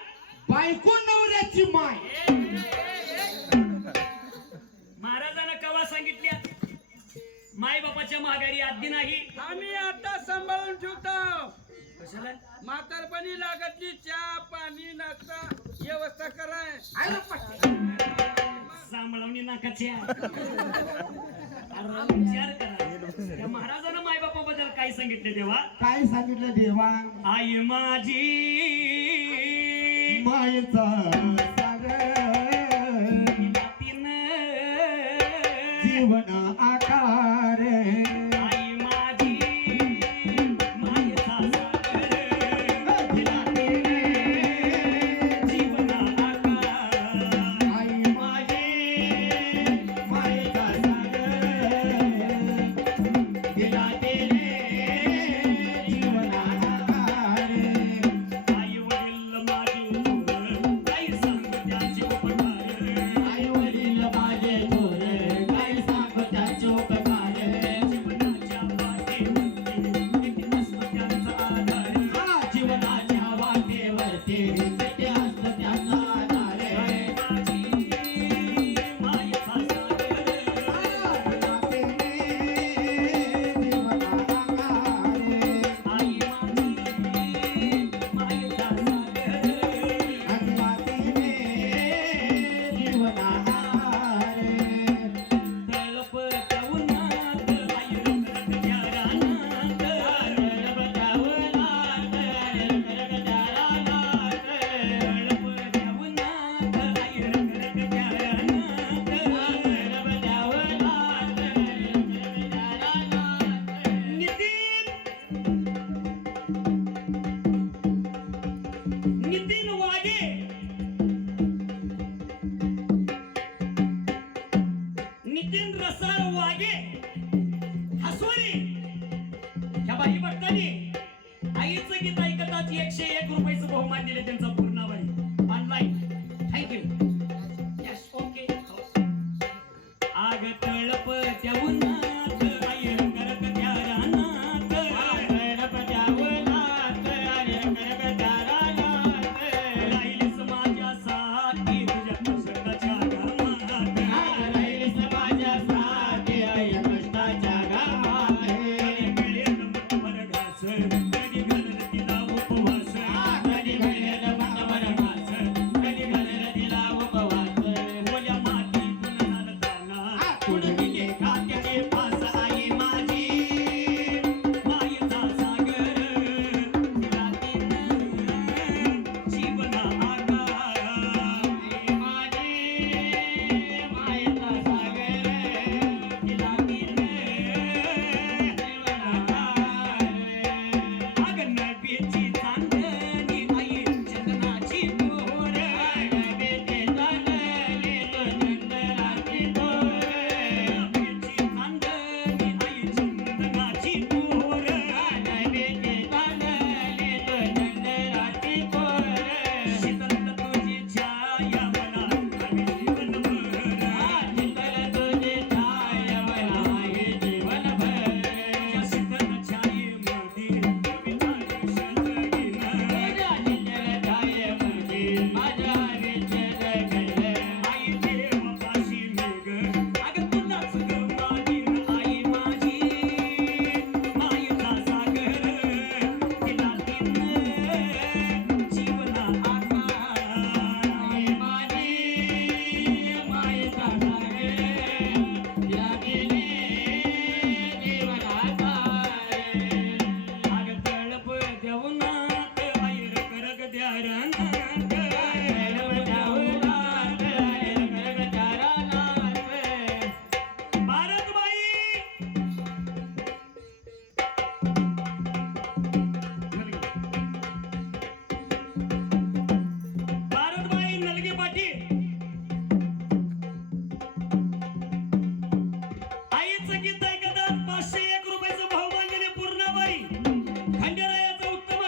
बायको नवऱ्याची माय. महाराजांना कवा सांगितल्या माय बापाच्या माघारी आधी नाही. आम्ही आता सांभाळून ठेवतो. कशाला म्हातारपणी लागतली चहा पाणी नाश्ता व्यवस्था कराय. आयला पट्टे. सांभाळवणी नाकाच्या. अरे विचार करा त्या महाराजांना माय बापाबद्दल काय सांगितले तेव्हा. काय सांगितलं देवा. आई माझी मायेचा सागर जीवन आकार. आई माझी मायेचा सागर दिला तेरे जीवन आकार. आई माझे मायेचा सागर दिला तेरे जीवन आकार. आई वडील माझे थोर काही सांग त्याचे उपकार. आई वडील माझे थोर काय सांग त्याचे उपकार. जीवनाच्या वाटेवरती किती मस्त त्यांचा आधार. हा जीवनाच्या वाटेवरती किती असतं त्याचा आधार. माझी मायेचा सागर दिला तेरे जीवन आकार. आई माझी मायेचा सागर दिला तेरे जीवन आकार. तळपत्या उन्हात आई रखरखत्या रानात. तळपत्या उन्हात आई रखरखत्या रानात. नितीन वागे नितीन रसाळ वागे हसवणे ह्या बाई भक्तांनी आईचं गीत ऐकताच 101 रुपयाचं बहुमान दिले त्यांचा पूर्ण बाई ऑनलाईन. थँक्यू. Yes okay. आग तळपत्या उन्हात आई रखरखत्या रानात. तळपत्या उन्हात आई रखरखत्या रानात. राहिलीस माझ्यासाठी तुझ्या कष्टाच्या घामात. राहिलीस माझ्यासाठी आई कष्टाच्या घामात. कळेल मठभर घास कधी घालल तिला उपवास. कधी घालेल मठभर घास, कधी घालल तिला उपवास. ओल्या मातीतून चालताना कुणबीचे खात्याचे पास. आई माझी मायेचा सागर तिला तिनं जीवन आकार. आई माझी मायेचा सागर तिला तिनं जीवन आकार. अग नबीची चांदणी आई चंदनाची मोहर. नबीची चांदणी तो चंदनाची दोर. नबीची चांदणी आई चंदनाची मोहर. नबीची चांदणी तो चंदनाची दोर. शीतल तुझी छाया मला हवी जीवनभर. शीतल तुझी छाया मला आहे जीवनभर. या शीतल छायेमध्ये कविता शतकीन. तुझ्या शीतल छायेमध्ये माझ्या आयुष्य जगलं. आई देवापाशी मेघ अग तुलाच ग मागीन. आई माझी मायेचा सागर तिला तिनं जीवन आकार. आई माझी मायेचा सागर तिला गेले जीवन आकार. अग तळपत्या उन्हात आई रखरखत्या रानात. भारतबाई भारतबाई नलगे पाटील आईचं गीत ऐकतात 501 रुपयाचं बहुमान दिले पूर्णाबाई. खंडेरायाचं उत्तम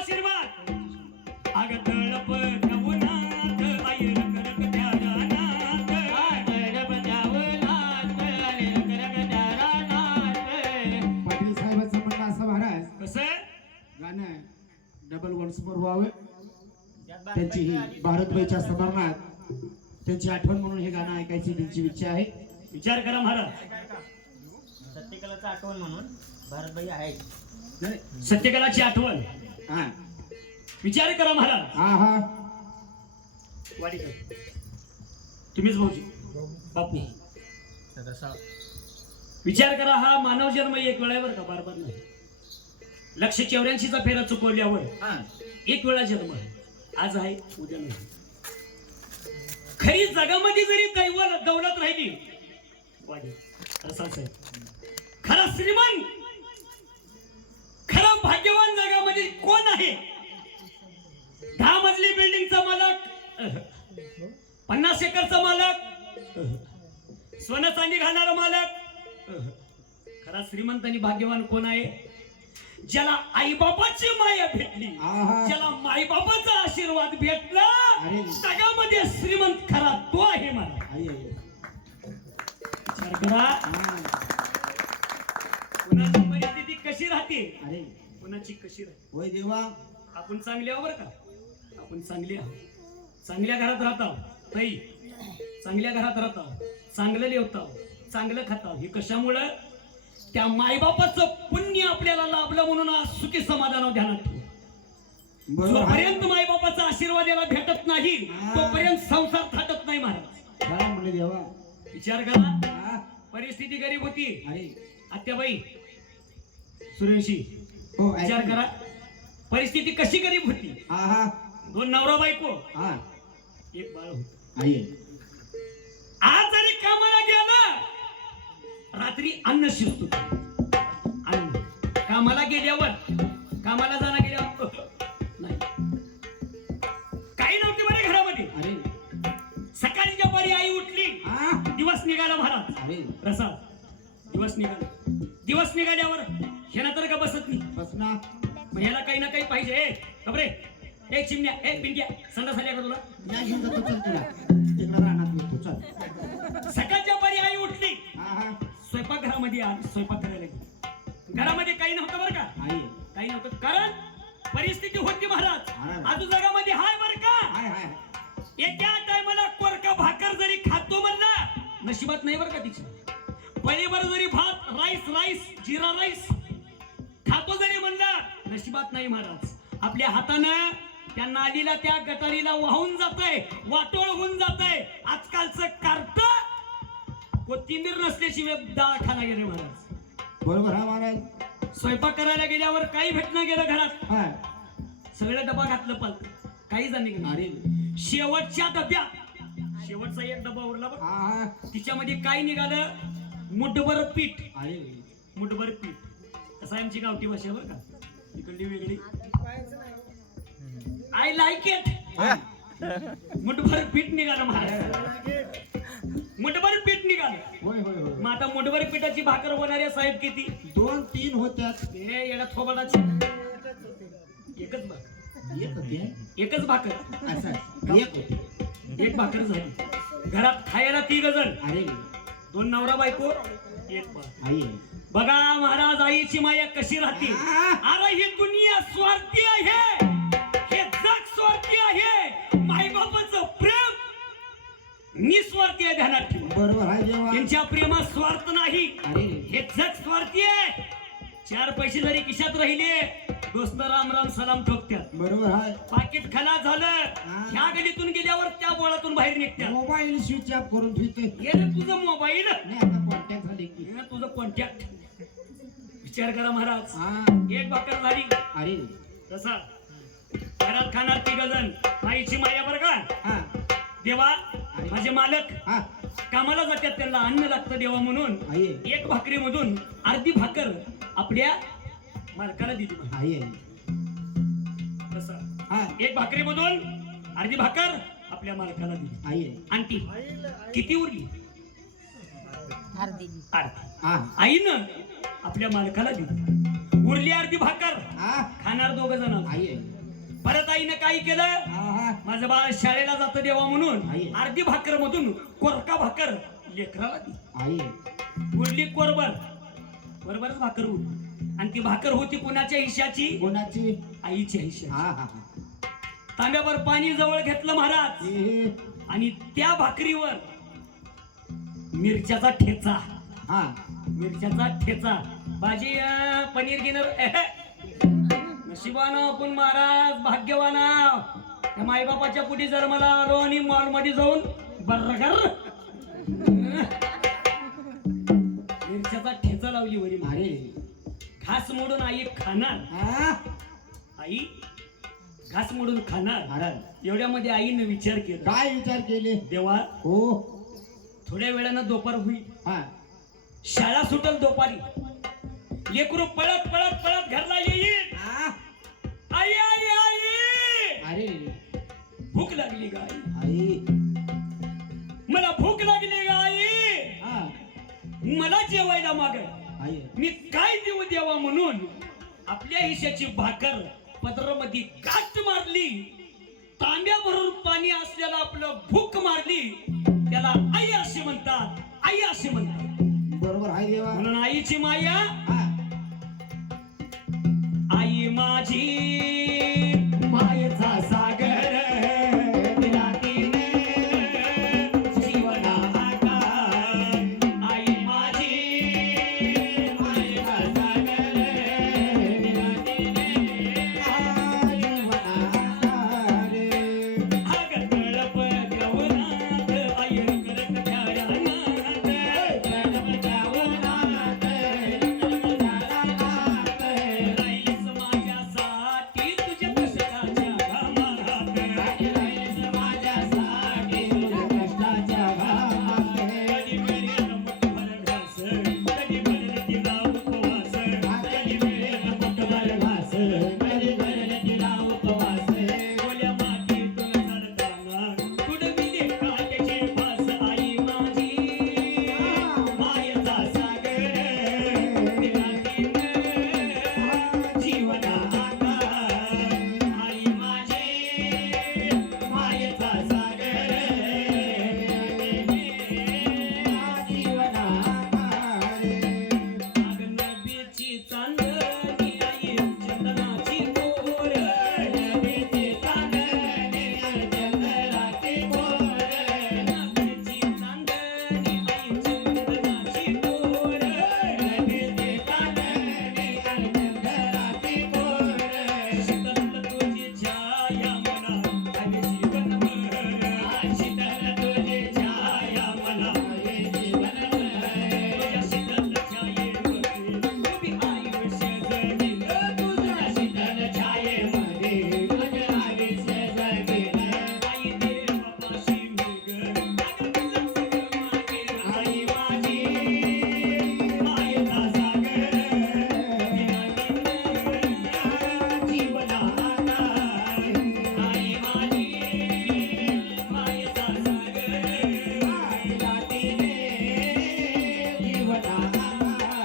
समोर व्हावे. त्यांची ही भारतबाईच्या स्मरणात त्यांची आठवण म्हणून हे गाणं ऐकायची त्यांची इच्छा आहे. विचार करा महाराज. सत्यकलाचं आठवण म्हणून भारतबाई आहे. नाही. सत्यकलाची आठवण. हा विचार करा महाराज. हा हा वाडीकर तुम्हीच भाऊजी बापू. विचार करा, हा मानव जन्म एक वेळेवर का बार बार नाही. 184चा फेरा चुकवल्यावर हा एक वेळा जन्म आहे. आज आहे उद्या नाही. खरी जगामध्ये जरी दौलत राहिली वाडी असाच आहे. खरा श्रीमंत खरा भाग्यवान जगामध्ये कोण आहे? 10 मजली बिल्डिंगचा मालक, 50 एकरचा मालक, सोनं चांदी घालणारा मालक. खरा श्रीमंत आणि भाग्यवान कोण आहे? ज्याला आईबापाची माया भेटली, आहा. ज्याला माईबापाचा आशीर्वाद भेटला, अरे. जगामध्ये श्रीमंत खरा तो आहे. मला आई आई. विचार करा, हा. कुणाची परिस्थिती कशी राहते, अरे कुणाची कशी राहते. होय देवा. आपण चांगले आहोत बरं का. आपण चांगले आहोत. चांगल्या घरात राहतो ताई, चांगल्या घरात राहतो, चांगलं लिहतो, चांगलं खातो. हे कशामुळं? त्या मायबापाचं पुण्य आपल्याला लाभलं म्हणून आज सुखी समाधान ध्यानात ठेवू. बरोबर आहे. जोपर्यंत मायबापाचा आशीर्वाद याला भेटत नाही तोपर्यंत संसार थाटत नाही महाराज. काय म्हणले देवा. विचार करा, हा. परिस्थिती गरीब होती. अरे आत्याबाई सूर्यवंशी हो विचार ऐक. करा, परिस्थिती कशी गरीब होती. हा हा 2 नवरा बायको, हा 1 बाळ होत. आई. आज जरी कामाला गेला रात्री अन्न शिजतो. अन्न कामाला गेल्यावर, कामाला जाणं गेल्यावर नाही काही नव्हते बरे घरामध्ये. अरे सकाळी दुपारी आई उठली, हा. दिवस निघाला महाराज. अरे प्रसाद दिवस निघाला. दिवस निघाल्यावर ह्याला तर का बसत नाही. बस ना. मग ह्याला काही ना काही पाहिजे. ए खबरे, ए चिमण्या, ए पिंट्या, संडास आल्या का तुला? या घेऊन जातो चल तुला. तिकडं राहणार नाही तू चल. सकाळच्या पारी आई उठली, हा हा स्वयंपाक घरामध्ये आली, स्वयंपाक करायला गेली. घरामध्ये काही नव्हतं बरं का, आई. काही नव्हतं. कारण परिस्थिती होती महाराज. आजू जगामध्ये हाय बरं का. हाय हाय. एका टायमाला कोरका भाकर जरी खातो म्हणला नशिबात नाही बरं का तिची. पळीभर जरी भात, राईस, जिरा राईस खातो जरी म्हणलं नशिबात नाही महाराज. आपल्या हातानं त्या नालीला, त्या गटारीला वाहून जातंय, वाटोळ होऊन जातंय. आजकालचं कार्ट कोथिंबीर नसल्याशिवाय डाळ खाना गेले महाराज. बरोबर हा महाराज. स्वयंपाक करायला गेल्यावर काही भेटणं गेलं घरात. हा. सगळं डबा घातलं पण काही जाणे गेलं. अरे शेवटच्या डब्यात, शेवटचा एक डबा उरला बघ, हा हा. तिच्यामध्ये काय निघालं? मुठभर पीठ. अरे मुठभर पीठ. कसं आहे आमची गावठी भाषा बरं का, इकडली वेगळी. I like it. मुठभर पीठ निघालं महाराज. मुठभर पीठ निघालं. होय होय होय. मग आता मुठभर पिठाची भाकर होणाऱ्या साहेब किती? 2-3 होत्यात. हे येडा थोबाडाची एकच भाकर. एक होते. एकच भाकर. असं एक होते. एक भाकर झाली. घरात खायला 3 जण, अरे 2 नवरा बायको, 1 बाळ. आई. बघा महाराज, आईची माया कशी राहते. अरे ही दुनिया स्वार्थी आहे, हे जग स्वार्थी आहे. मायबापाचं प्रेम निस्वार्थी आहे. ध्यानात ठेवा. बरोबर आहे देवा. त्यांच्या प्रेमात स्वार्थ नाही. अरे हे जग स्वार्थी आहे. 4 पैसे जरी खिशात राहिले दोस्त राम राम सलाम ठोकत्यात. बरोबर आहे. पाकिट खलास झालं, ह्या गलीतून गेल्यावर त्या बोळातून बाहेर निघत्यात. मोबाईल स्विच ऑफ करून ठेवते. हे रे तुझं मोबाईल, नाही आता कॉन्टॅक्ट झाले की. हे तुझं कॉन्टॅक्ट. विचार करा महाराज, हा. 1 भाकर झाली. अरे तसा घरात खाणार 3 जण. आईची माया बरं का. हा देवा माझे मालक हा. कामाला जातात, त्यांना अन्न लागतं देवा म्हणून आई 1 भाकरीमधून अर्धी भाकर आपल्या मालकाला दिली. आई आई. तसा हा 1 भाकरीमधून अर्धी भाकर आपल्या मालकाला दिली. आई आई. आणि ती किती उरली? अर्धी. अर्धी. हा आईनं आपल्या मालकाला दिली. उरली अर्धी भाकर, हा. खाणार 2 जण. आई आई. परत आईनं काय केलं? हा हा. माझं बाळ शाळेला जातं देवा म्हणून आई. अर्धी भाकर मधून कोरका भाकर लेकराला दिली. आई उरली कोरभर. कोरभरच भाकर उरली. आणि ती भाकर होती कोणाच्या हिश्याची? कोणाची? आईच्या हिश्याची. हा हा हा. तांब्यावर पाणी जवळ घेतलं महाराज आणि त्या भाकरीवर मिरच्याचा ठेचा. हा मिरच्याचा ठेचा. भाजी पनीर गिनर नशिबानं आपण महाराज भाग्यवान आहोत. त्या मायबापाच्या पुढे जर मला आलो आणि मॉल मध्ये जाऊन बर्गर मिरच्याचा ठेचा लावली वरी. अरे घास मोडून आई खाणार. हा आई घास मोडून खाणार. महाराज एवढ्यामध्ये आईनं विचार केला. काय विचार केले? देवा हो थोड्या वेळानं दुपार होईल. हा शाळा सुटल दुपारी. लेकरू पळत पळत पळत घरला येईल. हा. आई आई आई अरे भूक लागली गा आई. आई मला भूक लागली गा आई. हा मला जेवायला माग. आई मी काय देऊ देवा म्हणून आपल्या हिश्याची भाकर पदरामध्ये गाठ मारली. तांब्या भरून पाणी असलेलं आपलं भूक मारली. त्याला आई असे म्हणतात. आई असे म्हणतात. बरोबर आहे देवा. म्हणून आईची माया. हा आई माझी मायेचा सागर तिला तिने जीवना आकार. आई माझी मायेचा सागर तिला तिने अगं तळप गवनात आई करत ध्यानात. तळप गवनात राईस माझ्यासाठी तुझ्या कष्टाच्या घामात. राईस माझ्यासाठी तुझ्या कष्टाच्या घामात. कधी मिळेल मुठभर घास, कधी मिळेल तिला उपवास. कधी मिळेल मुठभर घास, कधी मिळेल तिला उपवास. ओल्या मातीतून चढताना तुडविले काट्याचे फास. आई माझी मायेचा सागर तिला तिने जीवना आकार. आई माझी मायेचा सागर जीवना आकार. नबीची चांदणी आई चंदनाची कोर. नबीची चांदणी आई चंदनाची कोर. नबीची चांदणी आई चंदनाची कोर. नबीची चांदणी आई चंदनाची कोर. शीतल तुझी छाया मना हवे जीवनभर. शीतल तुझी छाया मना हवे जीवनभर. तुझ्या शीतल छायेमध्ये उभी आयुष्य जगीन. तुझ्या शीतल छायेमध्ये उभी आयुष्य जगीन. आई देवापाशी मी ग अगं तुला सगळं मागेन. आई माझी मायेचा सागर तिला तिने जीवना आकार. आई माझी मायेचा सागर तिला तिने जीवना आकार.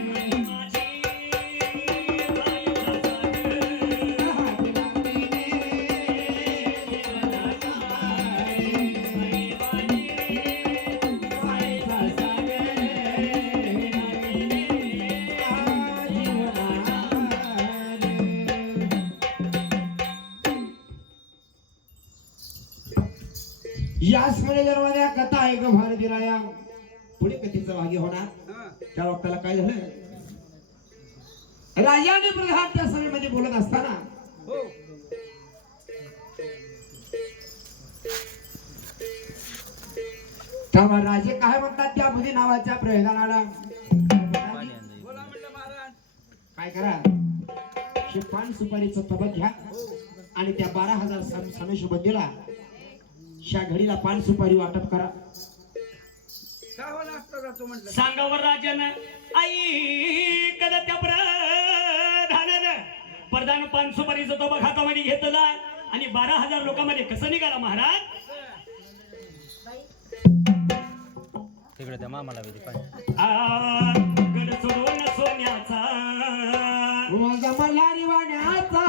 आई माझी मायेचा याच मध्ये कथा आहे ग भारती राया. पुढे कथेचं भाग्य होणार. त्या वक्ताला काय झालं? राजाने प्रधान त्या सभेमध्ये बोलत असताना तेव्हा राजे काय म्हणतात त्या बुधी नावाच्या प्रयोगाला? बोला म्हणलं महाराज. काय करा? हे पान सुपारीचं तबक घ्या आणि त्या 12,000 समेश बंदीला ह्या घडीला पान सुपारी वाटप करा. गावाला असतो का तो म्हटलं. सांगावर राजानं आई कदा त्या प्रधानानं प्रधान पान सुपारीचा तो बघ हातामध्ये घेतला आणि 12,000 लोकांमध्ये कसं निघाला महाराज? तिकडे त्या मामाला वेदी पाहिजे. गड सोडून सोन्याचा माझा मल्हारी वाण्याचा,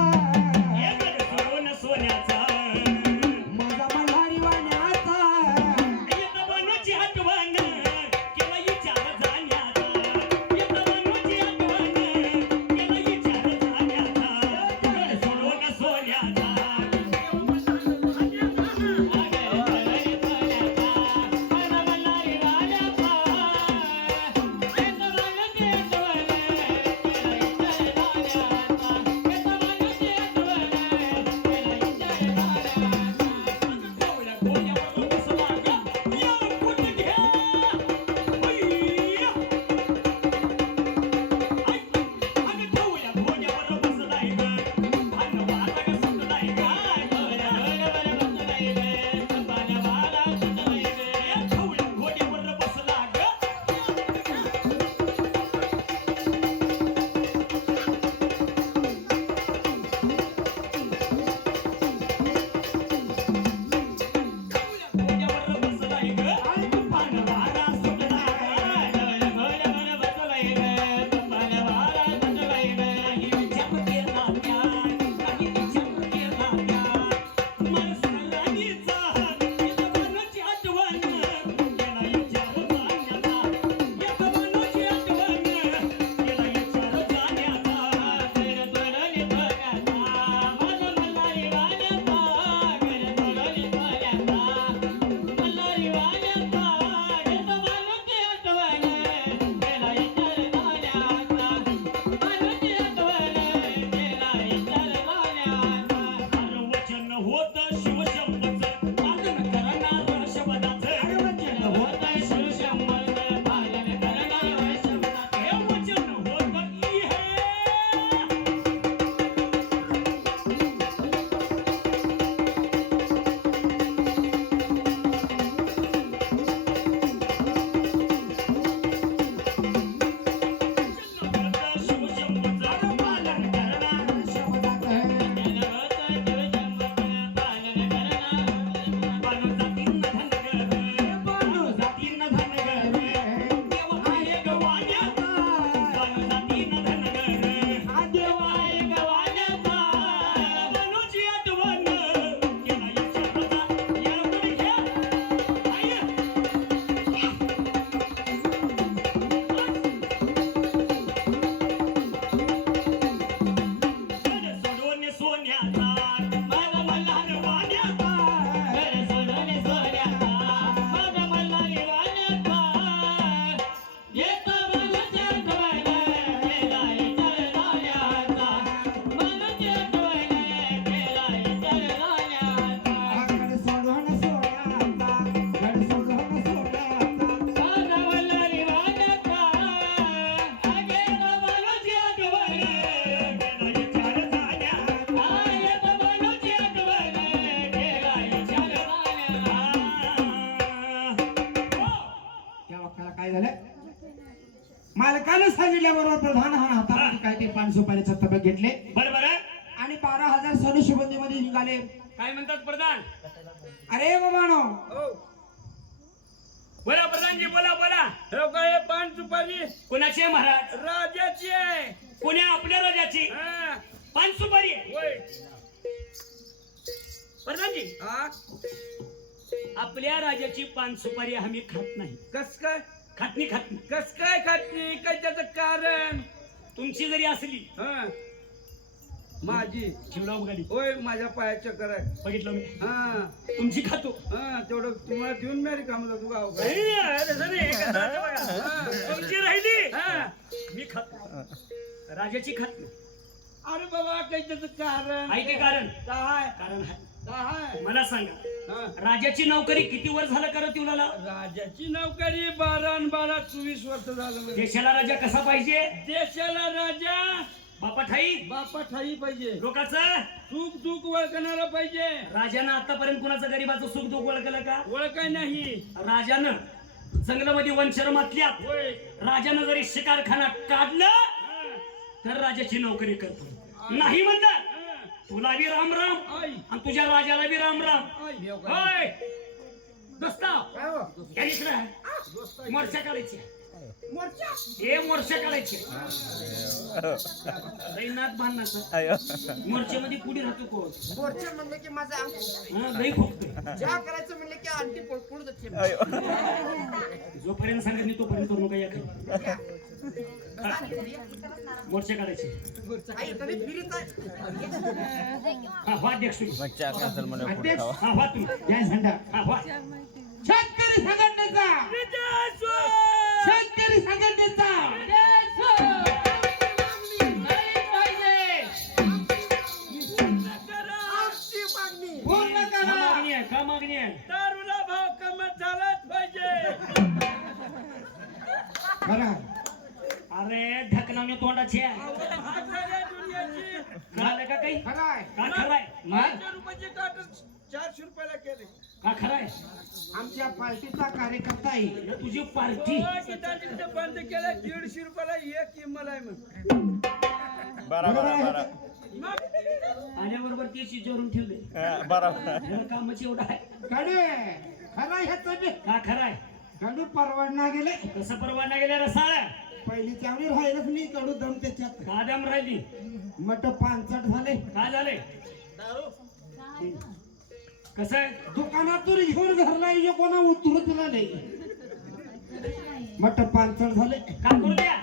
हे गड सोडून सोन्याचा माझा मल्हारी वाण्याचा, येतं बनूची आठवण केव्हा विचार जाण्याचा, येतं बनूची आठवण केव्हा विचार जाण्याचा. गड सोडून सोन्याचा मालकानं सांगितल्याबरोबर प्रधान हा हातामध्ये काय ते पान सुपारीचं तबक घेतले बरं बरं आणि 12,000 सनुशिबंदी मध्ये निघाले. काय म्हणतात प्रधान? अरे बाबानो, हो बोला प्रधानजी, बोला बोला. हो काय पान सुपारी कोणाची आहे महाराज? राजाची आहे. कोण्या? आपल्या राजाची हा, पान सुपारी आहे. होय. प्रधानजी, हा, आपल्या राजाची पान सुपारी आम्ही खात नाही. कस काय खात नाही. कस काय खाती? काय त्याचं कारण? तुमची जरी असली हा, माझी शिवराव गाडी होय, माझ्या पायात चक्कर आहे. बघितलं मी. हा तुमची खातो. हा, तेवढं तुम्हाला देऊन मी रिकामं जातो गाव काय. नाही, तसं नाही. कसं असतं बघा. हा. तुमची राहिली हा. मी खातो. राजाची खात नाही. अरे बाबा, काही त्याचं कारण आहे ते कारण? काय कारण आहे. काय? मला सांगा, हा. राजाची नोकरी किती वर्ष झालं करत येऊ लागला? राजाची नोकरी 12 आणि 12 24 वर्ष झालं म्हणजे. देशाला राजा कसा पाहिजे? देशाला राजा बापा ठाई बापा ठाई पाहिजे. लोकांचं सुख दुःख ओळखणारा पाहिजे. राजानं आतापर्यंत कुणाचं गरीबाचं सुख दुःख ओळखलं का? ओळखाय नाही. राजानं जंगलामध्ये वनशर मातल्यात होय. राजानं जरी शिकारखाना काढलं हा. तर राजाची नोकरी करतो. नाही म्हणलं हा. तुला बी राम राम आई आणि तुझ्या राजाला बी राम राम. आई होय दोस्ता, काय हो? या इकडं. मोर्चा काढायची. हे मोर्चा काढायचे. दैनाथ बांधण्याचं मोर्चेमध्ये पुढे राहतो कोण? मोर्चा म्हणलं की माझा हा, दही फुकतो. चहा करायचं म्हणलं की आंटी पळपूळ जाते. जोपर्यंत सांगत नाही तोपर्यंत करू नका. या खाली. मोर्चे काढायचे. आई तुम्ही फिरीत आहे. हा व्हा अध्यक्ष तुम्ही. मच्छा कॅन्सल म्हणून पुढे अध्यक्ष, खावा. हा व्हा तुम्ही. जय झंडा. हा व्हा. शेतकरी संघटनेचा शेतकरी संघटनेचा पूर्ण का करा. मागणी आहे? का मागणी आहे? दारूला भाव कमी झालाच पाहिजे. बरं. अरे ढकलावणे तोंडाची आहे. महाग झाली दुनियाची. कळालं का काही? खरं आहे. का खराय? 500 रुपयाची काट 400 रुपयाला केले. का खराय? आमच्या पार्टीचा कार्यकर्ता आहे. हे तुझी पार्टी. गीताजीचं बंद केलं 150 रुपयाला एक किंमत आहे मग. बरोबर. आल्याबरोबर ते शिजवून ठेवले. बरोबर. हे कामाची एवढं आहे. कडे खरं आहे ह्याचं बी. का खराय? कडू परवडना गेले. कसं परवाना गेल्या रसाळ? पहिली चावडी राहिलंच नाही. कडू दम त्याच्यात. का दम राहिली? मट पानचट झाले. काय झाले? कसं आहे? दुकानातून घेऊन घरला ये कोणा उतरत नाही. मट पानचट झाले. का करू द्या?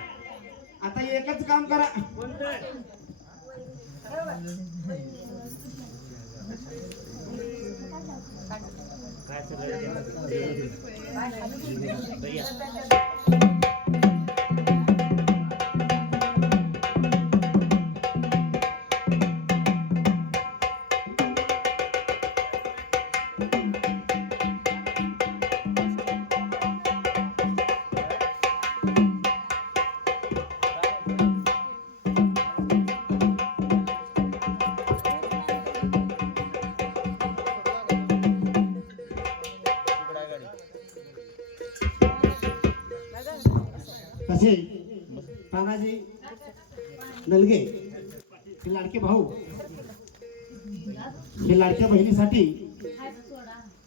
आता एकच काम करा. कसे तानाजी नलगे हे लाडके भाऊ हे लाडक्या बहिणीसाठी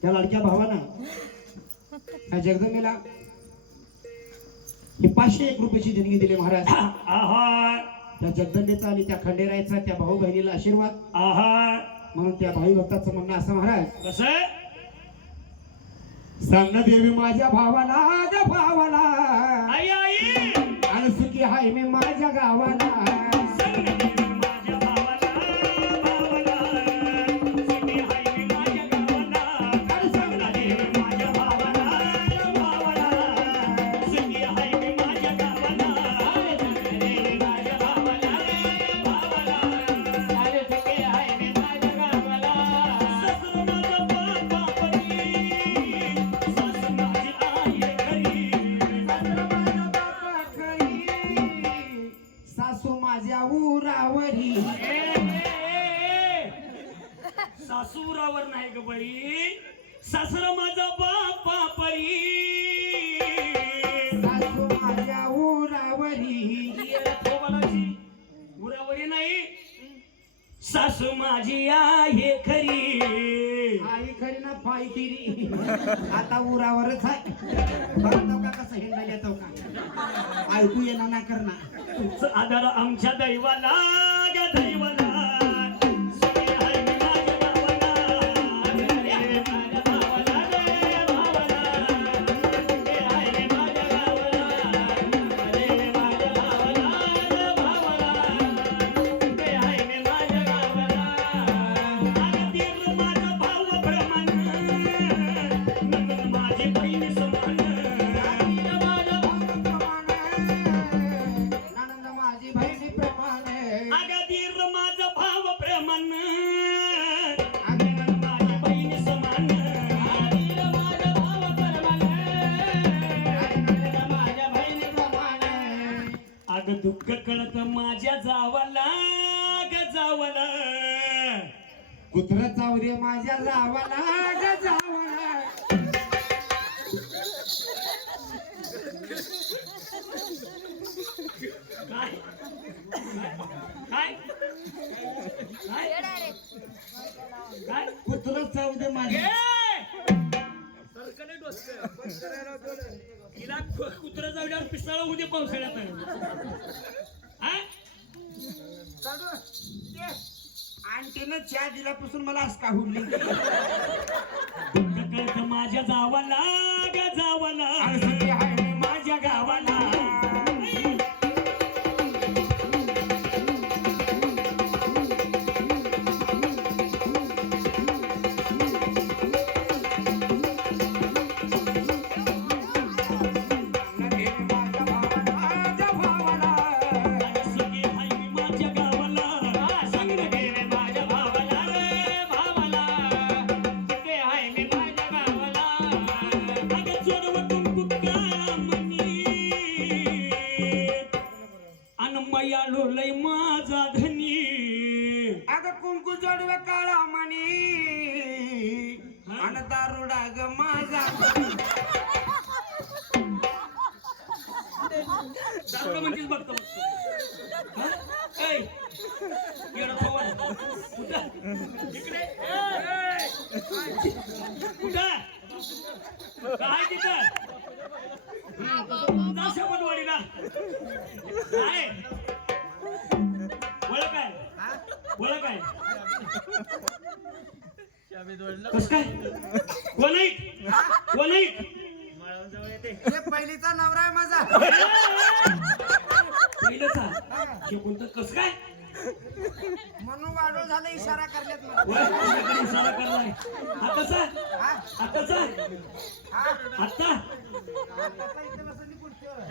त्या लाडक्या भावानं त्या जगदंबेला हे 501 रुपयाची देणगी दिली महाराज. आहा त्या जगदंबेचा आणि त्या खंडेरायचा त्या भाऊ बहिणीला आशीर्वाद आहा. म्हणून त्या भाई भक्ताचं म्हणणं असं महाराज, कसं? सांग ना देवी माझ्या भावाला ग भावाला आई आई आणि सुखी हाय मी माझ्या गावाला. सांग ना देवी माझ्या भावाला, भावाला. सुखी हाय मी माझ्या गावाला. आणि सांग ना देवी माझ्या भावाला, भावाला. सुखी हाय मी माझ्या गावाला. देवी माझ्या भावाला, भावाला. अरे सुखी हाय मी माझ्या गावाला. सासू माझा बापा परी, सासू माझी आई घरी. सासू माझ्या उरावरी. सासूरावर नाही ग बाई, सासरा माझा बापा परी. सासू माझ्या उरावरी. उरावरी थोबाडाची उरावरी नाही सासू माझी आहे खरी आई खरी ना पाय किरी आता उरावरच आहे बघतो का कसं हिंडायला येतो का ऐकू येणार ना करणार तुझं आधार आमच्या दैवाला ग दैवाला सुखी आहे मी माझ्या गावाला. रे माझ्या भावाला, रे भावाला. सुखी आहे मी माझ्या गावाला. रे माझ्या भावाला, रे भावाला. सुखी आहे मी माझ्या गावाला. अगं दीर माझा भाऊ प्रमाण, नंदन माझी बहीण समान. दीर माझा आनंद माझी बहिणी प्रमाणे अगं दीर माझा भाव प्रमाण अगं माझ्या बहिणी समान. दीर माझा भाव प्रमाण माझ्या बहिणी प्रमाण. अगं दुःख कळत माझ्या जावाला ग जावाला. कुत्र चाव दे माझ्या जावाला ग जावाला काय काय काय काय कुत्र चाव दे माझ्या तिला कुत्रा जाऊल्यावर पिसाळा होऊ दे पावसाळ्यात. हा? आणखीन चहा दिल्यापासून मला आज का हुडली कळत माझ्या जावाला ग जावाला. सुखी आहे मी माझ्या गावाला माझ्या भावाला सुखी आहे मी माझ्या गावाला. सांग रे माझ्या भावाला, रे भावाला. सुखी आहे मी माझ्या गावाला. अगं जोडव कुंकू काळामणी अन मयाळू लय माझा धनी. अगं कुंकू जोडवे काळा मणी आणि दारुडा ग माझा दारुडा म्हणतीस बघतो हा? ऐ, येडा थोबाड. कुठं? इकडे. कुठं? काय तिथं? जा शपथवाडीला. काय? ओळख काय? ओळख काय? कस काय? कोण आहे? कोण आहे? हे पहिलीचा नवरा आहे माझा पहिलंचा. हे कोणतं कस काय? म्हणून वाढो झालं इशारा करण्यात मला ओळख तुझ्याकडे इशारा करलाय. आताचा? हा? आताचा? हा? आत्ता? आताचा इथं नसेल नी पुढच्यावर.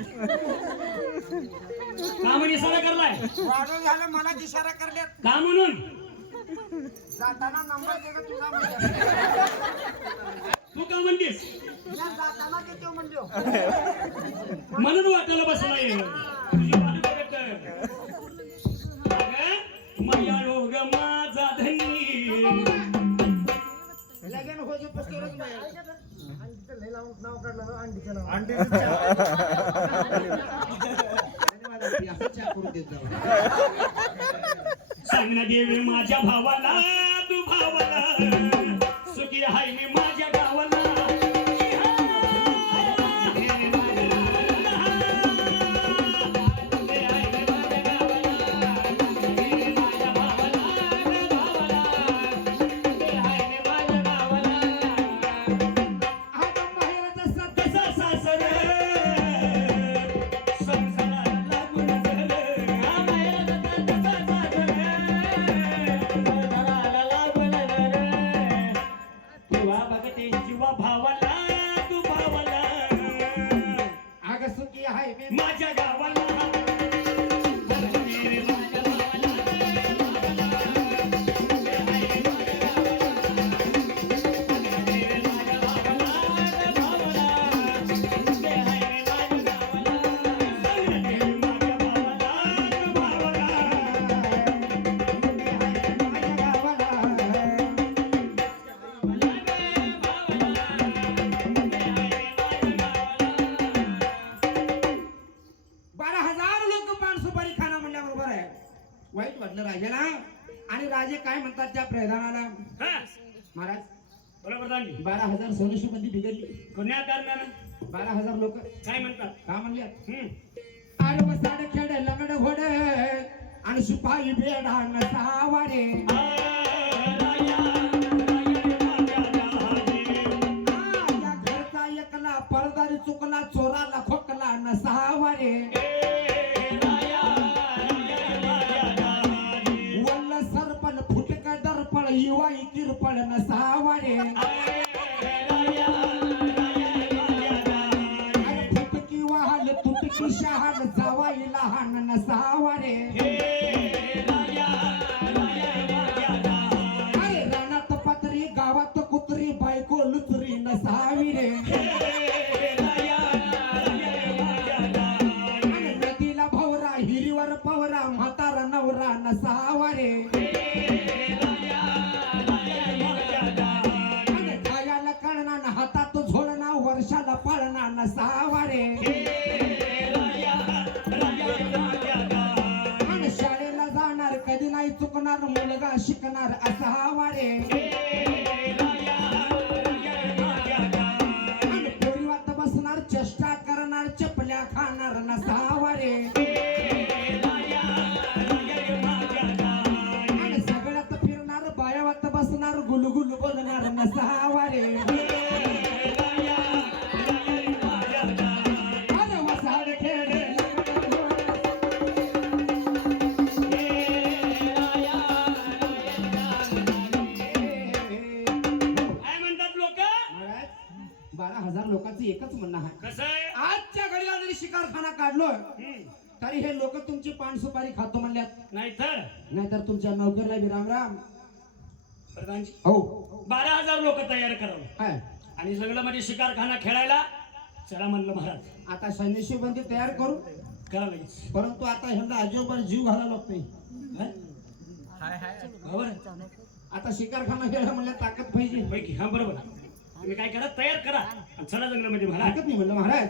का म्हणून इशारा करलाय? वाढो झालं मला इशारा करण्यात का म्हणून? जाताना नंबर दे ग तुझा म्हणजे तू का म्हणतेस? या जाताना देतो म्हणलो म्हणून वाटायला बसला ये. तुझी वाट बघत कर. अगं, मयाळू ग माझा धनी. लगेन हो जो पुस्तकच नाही नाव काढलं अंडीचं नाव सांग ना देवी माझ्या भावाला, तू भावाला. सुखी हाय मी माझ्या गावाला. तसा सासर संसाराला लागून झालं. तसा सासर संसाराला लागून झालं. किंवा बघते जीवा सुपारी खाना म्हणल्याबरोबर आहे वाईट वाटलं राजाला. आणि राजे काय म्हणतात त्या प्रधानाला, हा महाराज बोला प्रधानजी. 12,000 सोनेशी बंदी बिघडली. कोण्या कारणानं 12,000 लोक काय म्हणतात? का म्हणले, हम्म. अरे वसाड खेड लगड घोड आणि शिपाई बेडा नसावारे. या घरचा एकला पळदारी चुकला चोराला खोकला नसावारे. वल्ल सरपण फुटक दर्पण युवाई किरपळ नसावारे. अरे फुटकी वाहल तुटकी शहाल जावाई लहान नसावारे. अरे रानात पत्री गावात कुत्री बायको लुचरी नसावी रे. आणि नदीला भवरा हिरीवर पवरा म्हातारा नवरा नसावा रे. आणि खायाला कळणार हातात झोळणा वर्षाला पाळणा नसावा रे. आणि शाळेला जाणार कधी नाही चुकणार मुलगा शिकणार असावा रे. आणि पोरीवात बसणार चेष्टा करणार चपल्या खाणार नसावा रे. आणि सगळ्यात फिरणार बायावात बसणार गुलगुल बोलणार नसावा रे. अरे वसाड खेड काय म्हणतात लोक? महाराज 12,000 लोकांचं एकच म्हणणं आहे, कसं आहे? आजच्या घडीला जरी शिकारखाना काढलोय हम्म. तरी हे लोक तुमची पान सुपारी खातो म्हणल्यात. नाहीतर नाहीतर तुमच्या नोकरला बी राम राम. प्रधानजी हो 12,000 लोक तयार करावं काय आणि जंगलामध्ये शिकारखाना खेळायला चला म्हणलं महाराज. आता सैन्याशी बंदी तयार करू, करा लगेच. परंतु आता ह्यांना अजिबात जीव घालायला लागतोय. हा? बरोबर. आता शिकारखाना खेळा म्हणल्या ताकद पाहिजे. पैकी हा बरोबर. तुम्ही काय करा, तयार करा आणि चला जंगलामध्ये महाराज. ताकद नाही म्हणलं महाराज.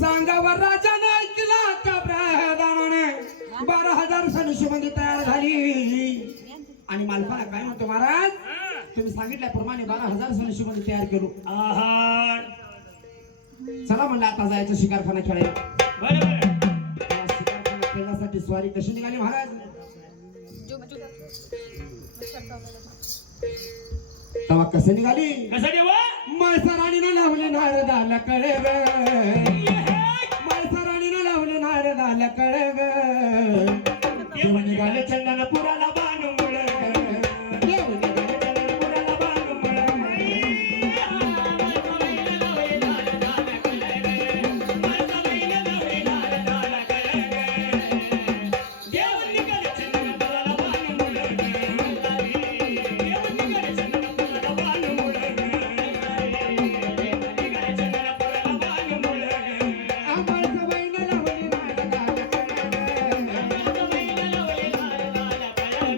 सांगावर राजाने ऐकला का प्रधानाने 12,000 सैन्याशी बंदी तयार झाली. आणि मालकाला काय म्हणतो महाराज, हा. तुम्ही सांगितल्याप्रमाणे 12,000 सैन्याशी बंदी तयार करू. आहार. चला म्हणलं आता जायचं शिकारखाना खेळायला. बरोबर. तेव्हा शिकारखाना खेळण्यासाठी स्वारी कशी निघाली महाराज, तेव्हा कसं निघाली. कसं देवा? माळसराणीनं लावले नारदाला कळग, माळसराणीनं लावले नारदाला कळग. देव निघाले चंदनपुराला बाणुंगळ, देव निघाले चंदनपुराला बाणुंगळ. माळसबाईनं लावले नारदाला कळग.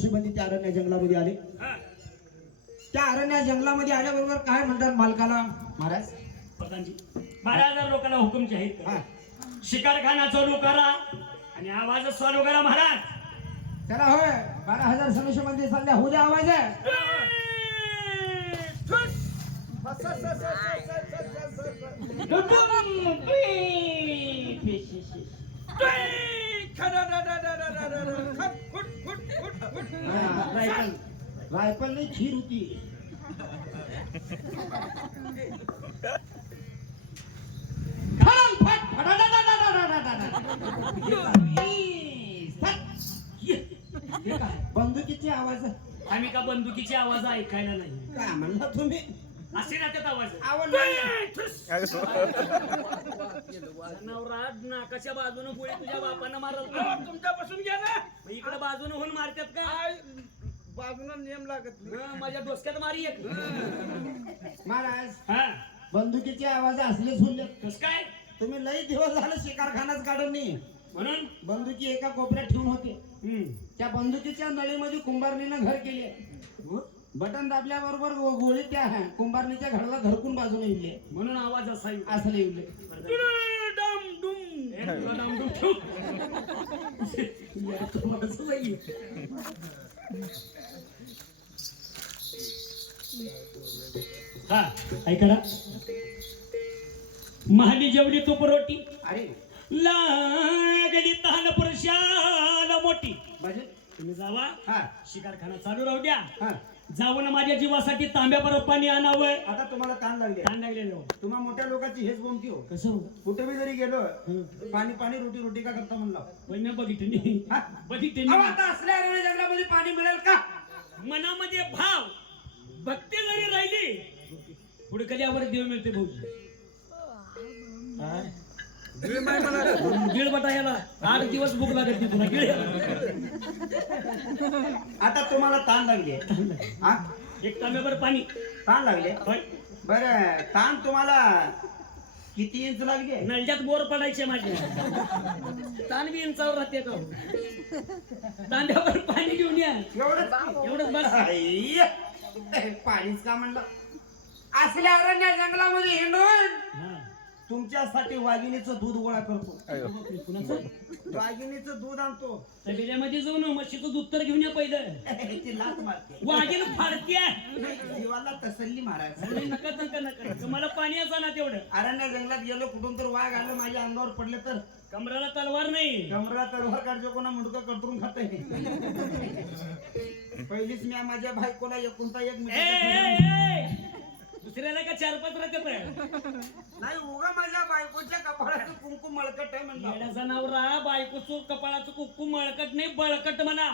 धनुष्यबंदी त्या अरण्य जंगलामध्ये आले. हा. त्या अरण्य जंगलामध्ये आल्याबरोबर काय म्हणतात मालकाला, महाराज प्रधानजी 12,000 लोकांना हुकुमचे आहेत. हा शिकारखाना चालू करा आणि आवाज चालू करा महाराज. त्याला होय 12,000 धनुष्यबंदी सध्या होऊ द्या आवाज आहे. रायफल नाही खीर होती. बंदुकीचे आवाज आम्ही का बंदुकीची आवाज ऐकायला नाही. काय म्हणला तुम्ही? असे राहतात आवाज. आवाज जनावरात नाकाच्या बाजूने गोळी तुझ्या बापांना मारल. तुमच्यापासून घ्या ना इकडे बाजूने होऊन मारतात का? बाजूला नियम लागत नाही. हं, माझ्या डोसक्यात मारी एक. महाराज हा बंदुकीचे आवाज असले सुनले. कस काय तुम्ही लई दिवस झालं शिकारखानाच काढून नाही. म्हणून बंदुकी एका कोपऱ्यात ठेवून होते. हम्म. त्या बंदुकीच्या नळीमध्ये कुंभारणीनं घर केले. बटन दाबल्याबरोबर गोळी त्या कुंभारणीच्या घराला धडकून बाजूने इले. म्हणून आवाज असा येऊ. असं इले. डम डुम. हे तुला डांबडून ठेव. या, तो असं जाईल. हा ऐका ना. महाली जेवली तूप रोटी अरे लागली तहान पुरुषाला मोठी. बाजे तुम्ही जावा हा शिकारखाना चालू राहू द्या. हा जाऊन माझ्या जीवासाठी तांब्याबरोबर पाणी आणावं. आता तुम्हाला ताण लागले. ताण लागलेलं हो. तुम्हा मोठ्या लोकांची हेच बोमती हो. कसं हो? कुठे बी जरी गेलो पाणी पाणी रोटी रोटी का करता म्हणलं. पण मी बघितलं नाही. हा? बघितलं अहो, नाही. आता असल्या अरण्य जंगलामध्ये पाणी मिळेल का? मनामध्ये भाव भक्ती जरी राहिली पुढे कधी आवर देव मिळते भाऊजी. गिळ बटा याला 8 दिवस भूक लागत नाही तुला. गिळ आता तुम्हाला ताण लागले. हा एक तांब्यावर पाणी. ताण लागले. होय. बर ताण तुम्हाला किती इंच लागले? नळ्यात बोर पडायचे माझे. ताण बी इंचावर राहते का? तांब्यावर पाणी घेऊन या. एवढंच बस. पाणीच का म्हणलं? असल्या अरण्य जंगलामध्ये हिंडून हा. तुमच्यासाठी वाघिणीचं दूध गोळा करतो. कुणाचं? वाघिणीचं दूध आणतो. तबेल्यामध्ये जाऊन म्हशीचं दूध तर घेऊन या पहिलं. ती लात मारते. वाघीन फाडते. जीवाला तसल्ली महाराज. अरे नका नका नका. मला पाणी असं ना तेवढं. अरण्य जंगलात गेलो कुठून तर वाघ आलं माझ्या अंगावर पडले तर कमराला तलवार नाही. कमरा तलवार काढतो कोणा मुंडकं कटरून खात. पहिलीच मी माझ्या बायकोला एकुलता एक ए, मिनिट ए, ए. दुसऱ्याला का 4-5 राहते. नाही उगा माझ्या बायकोच्या कपाळाचं कुंकुम मळकट आहे म्हणलं. येण्याचा नवरा बायकोचं कपाळाचं कुक्कू मळकट नाही बळकट म्हणा.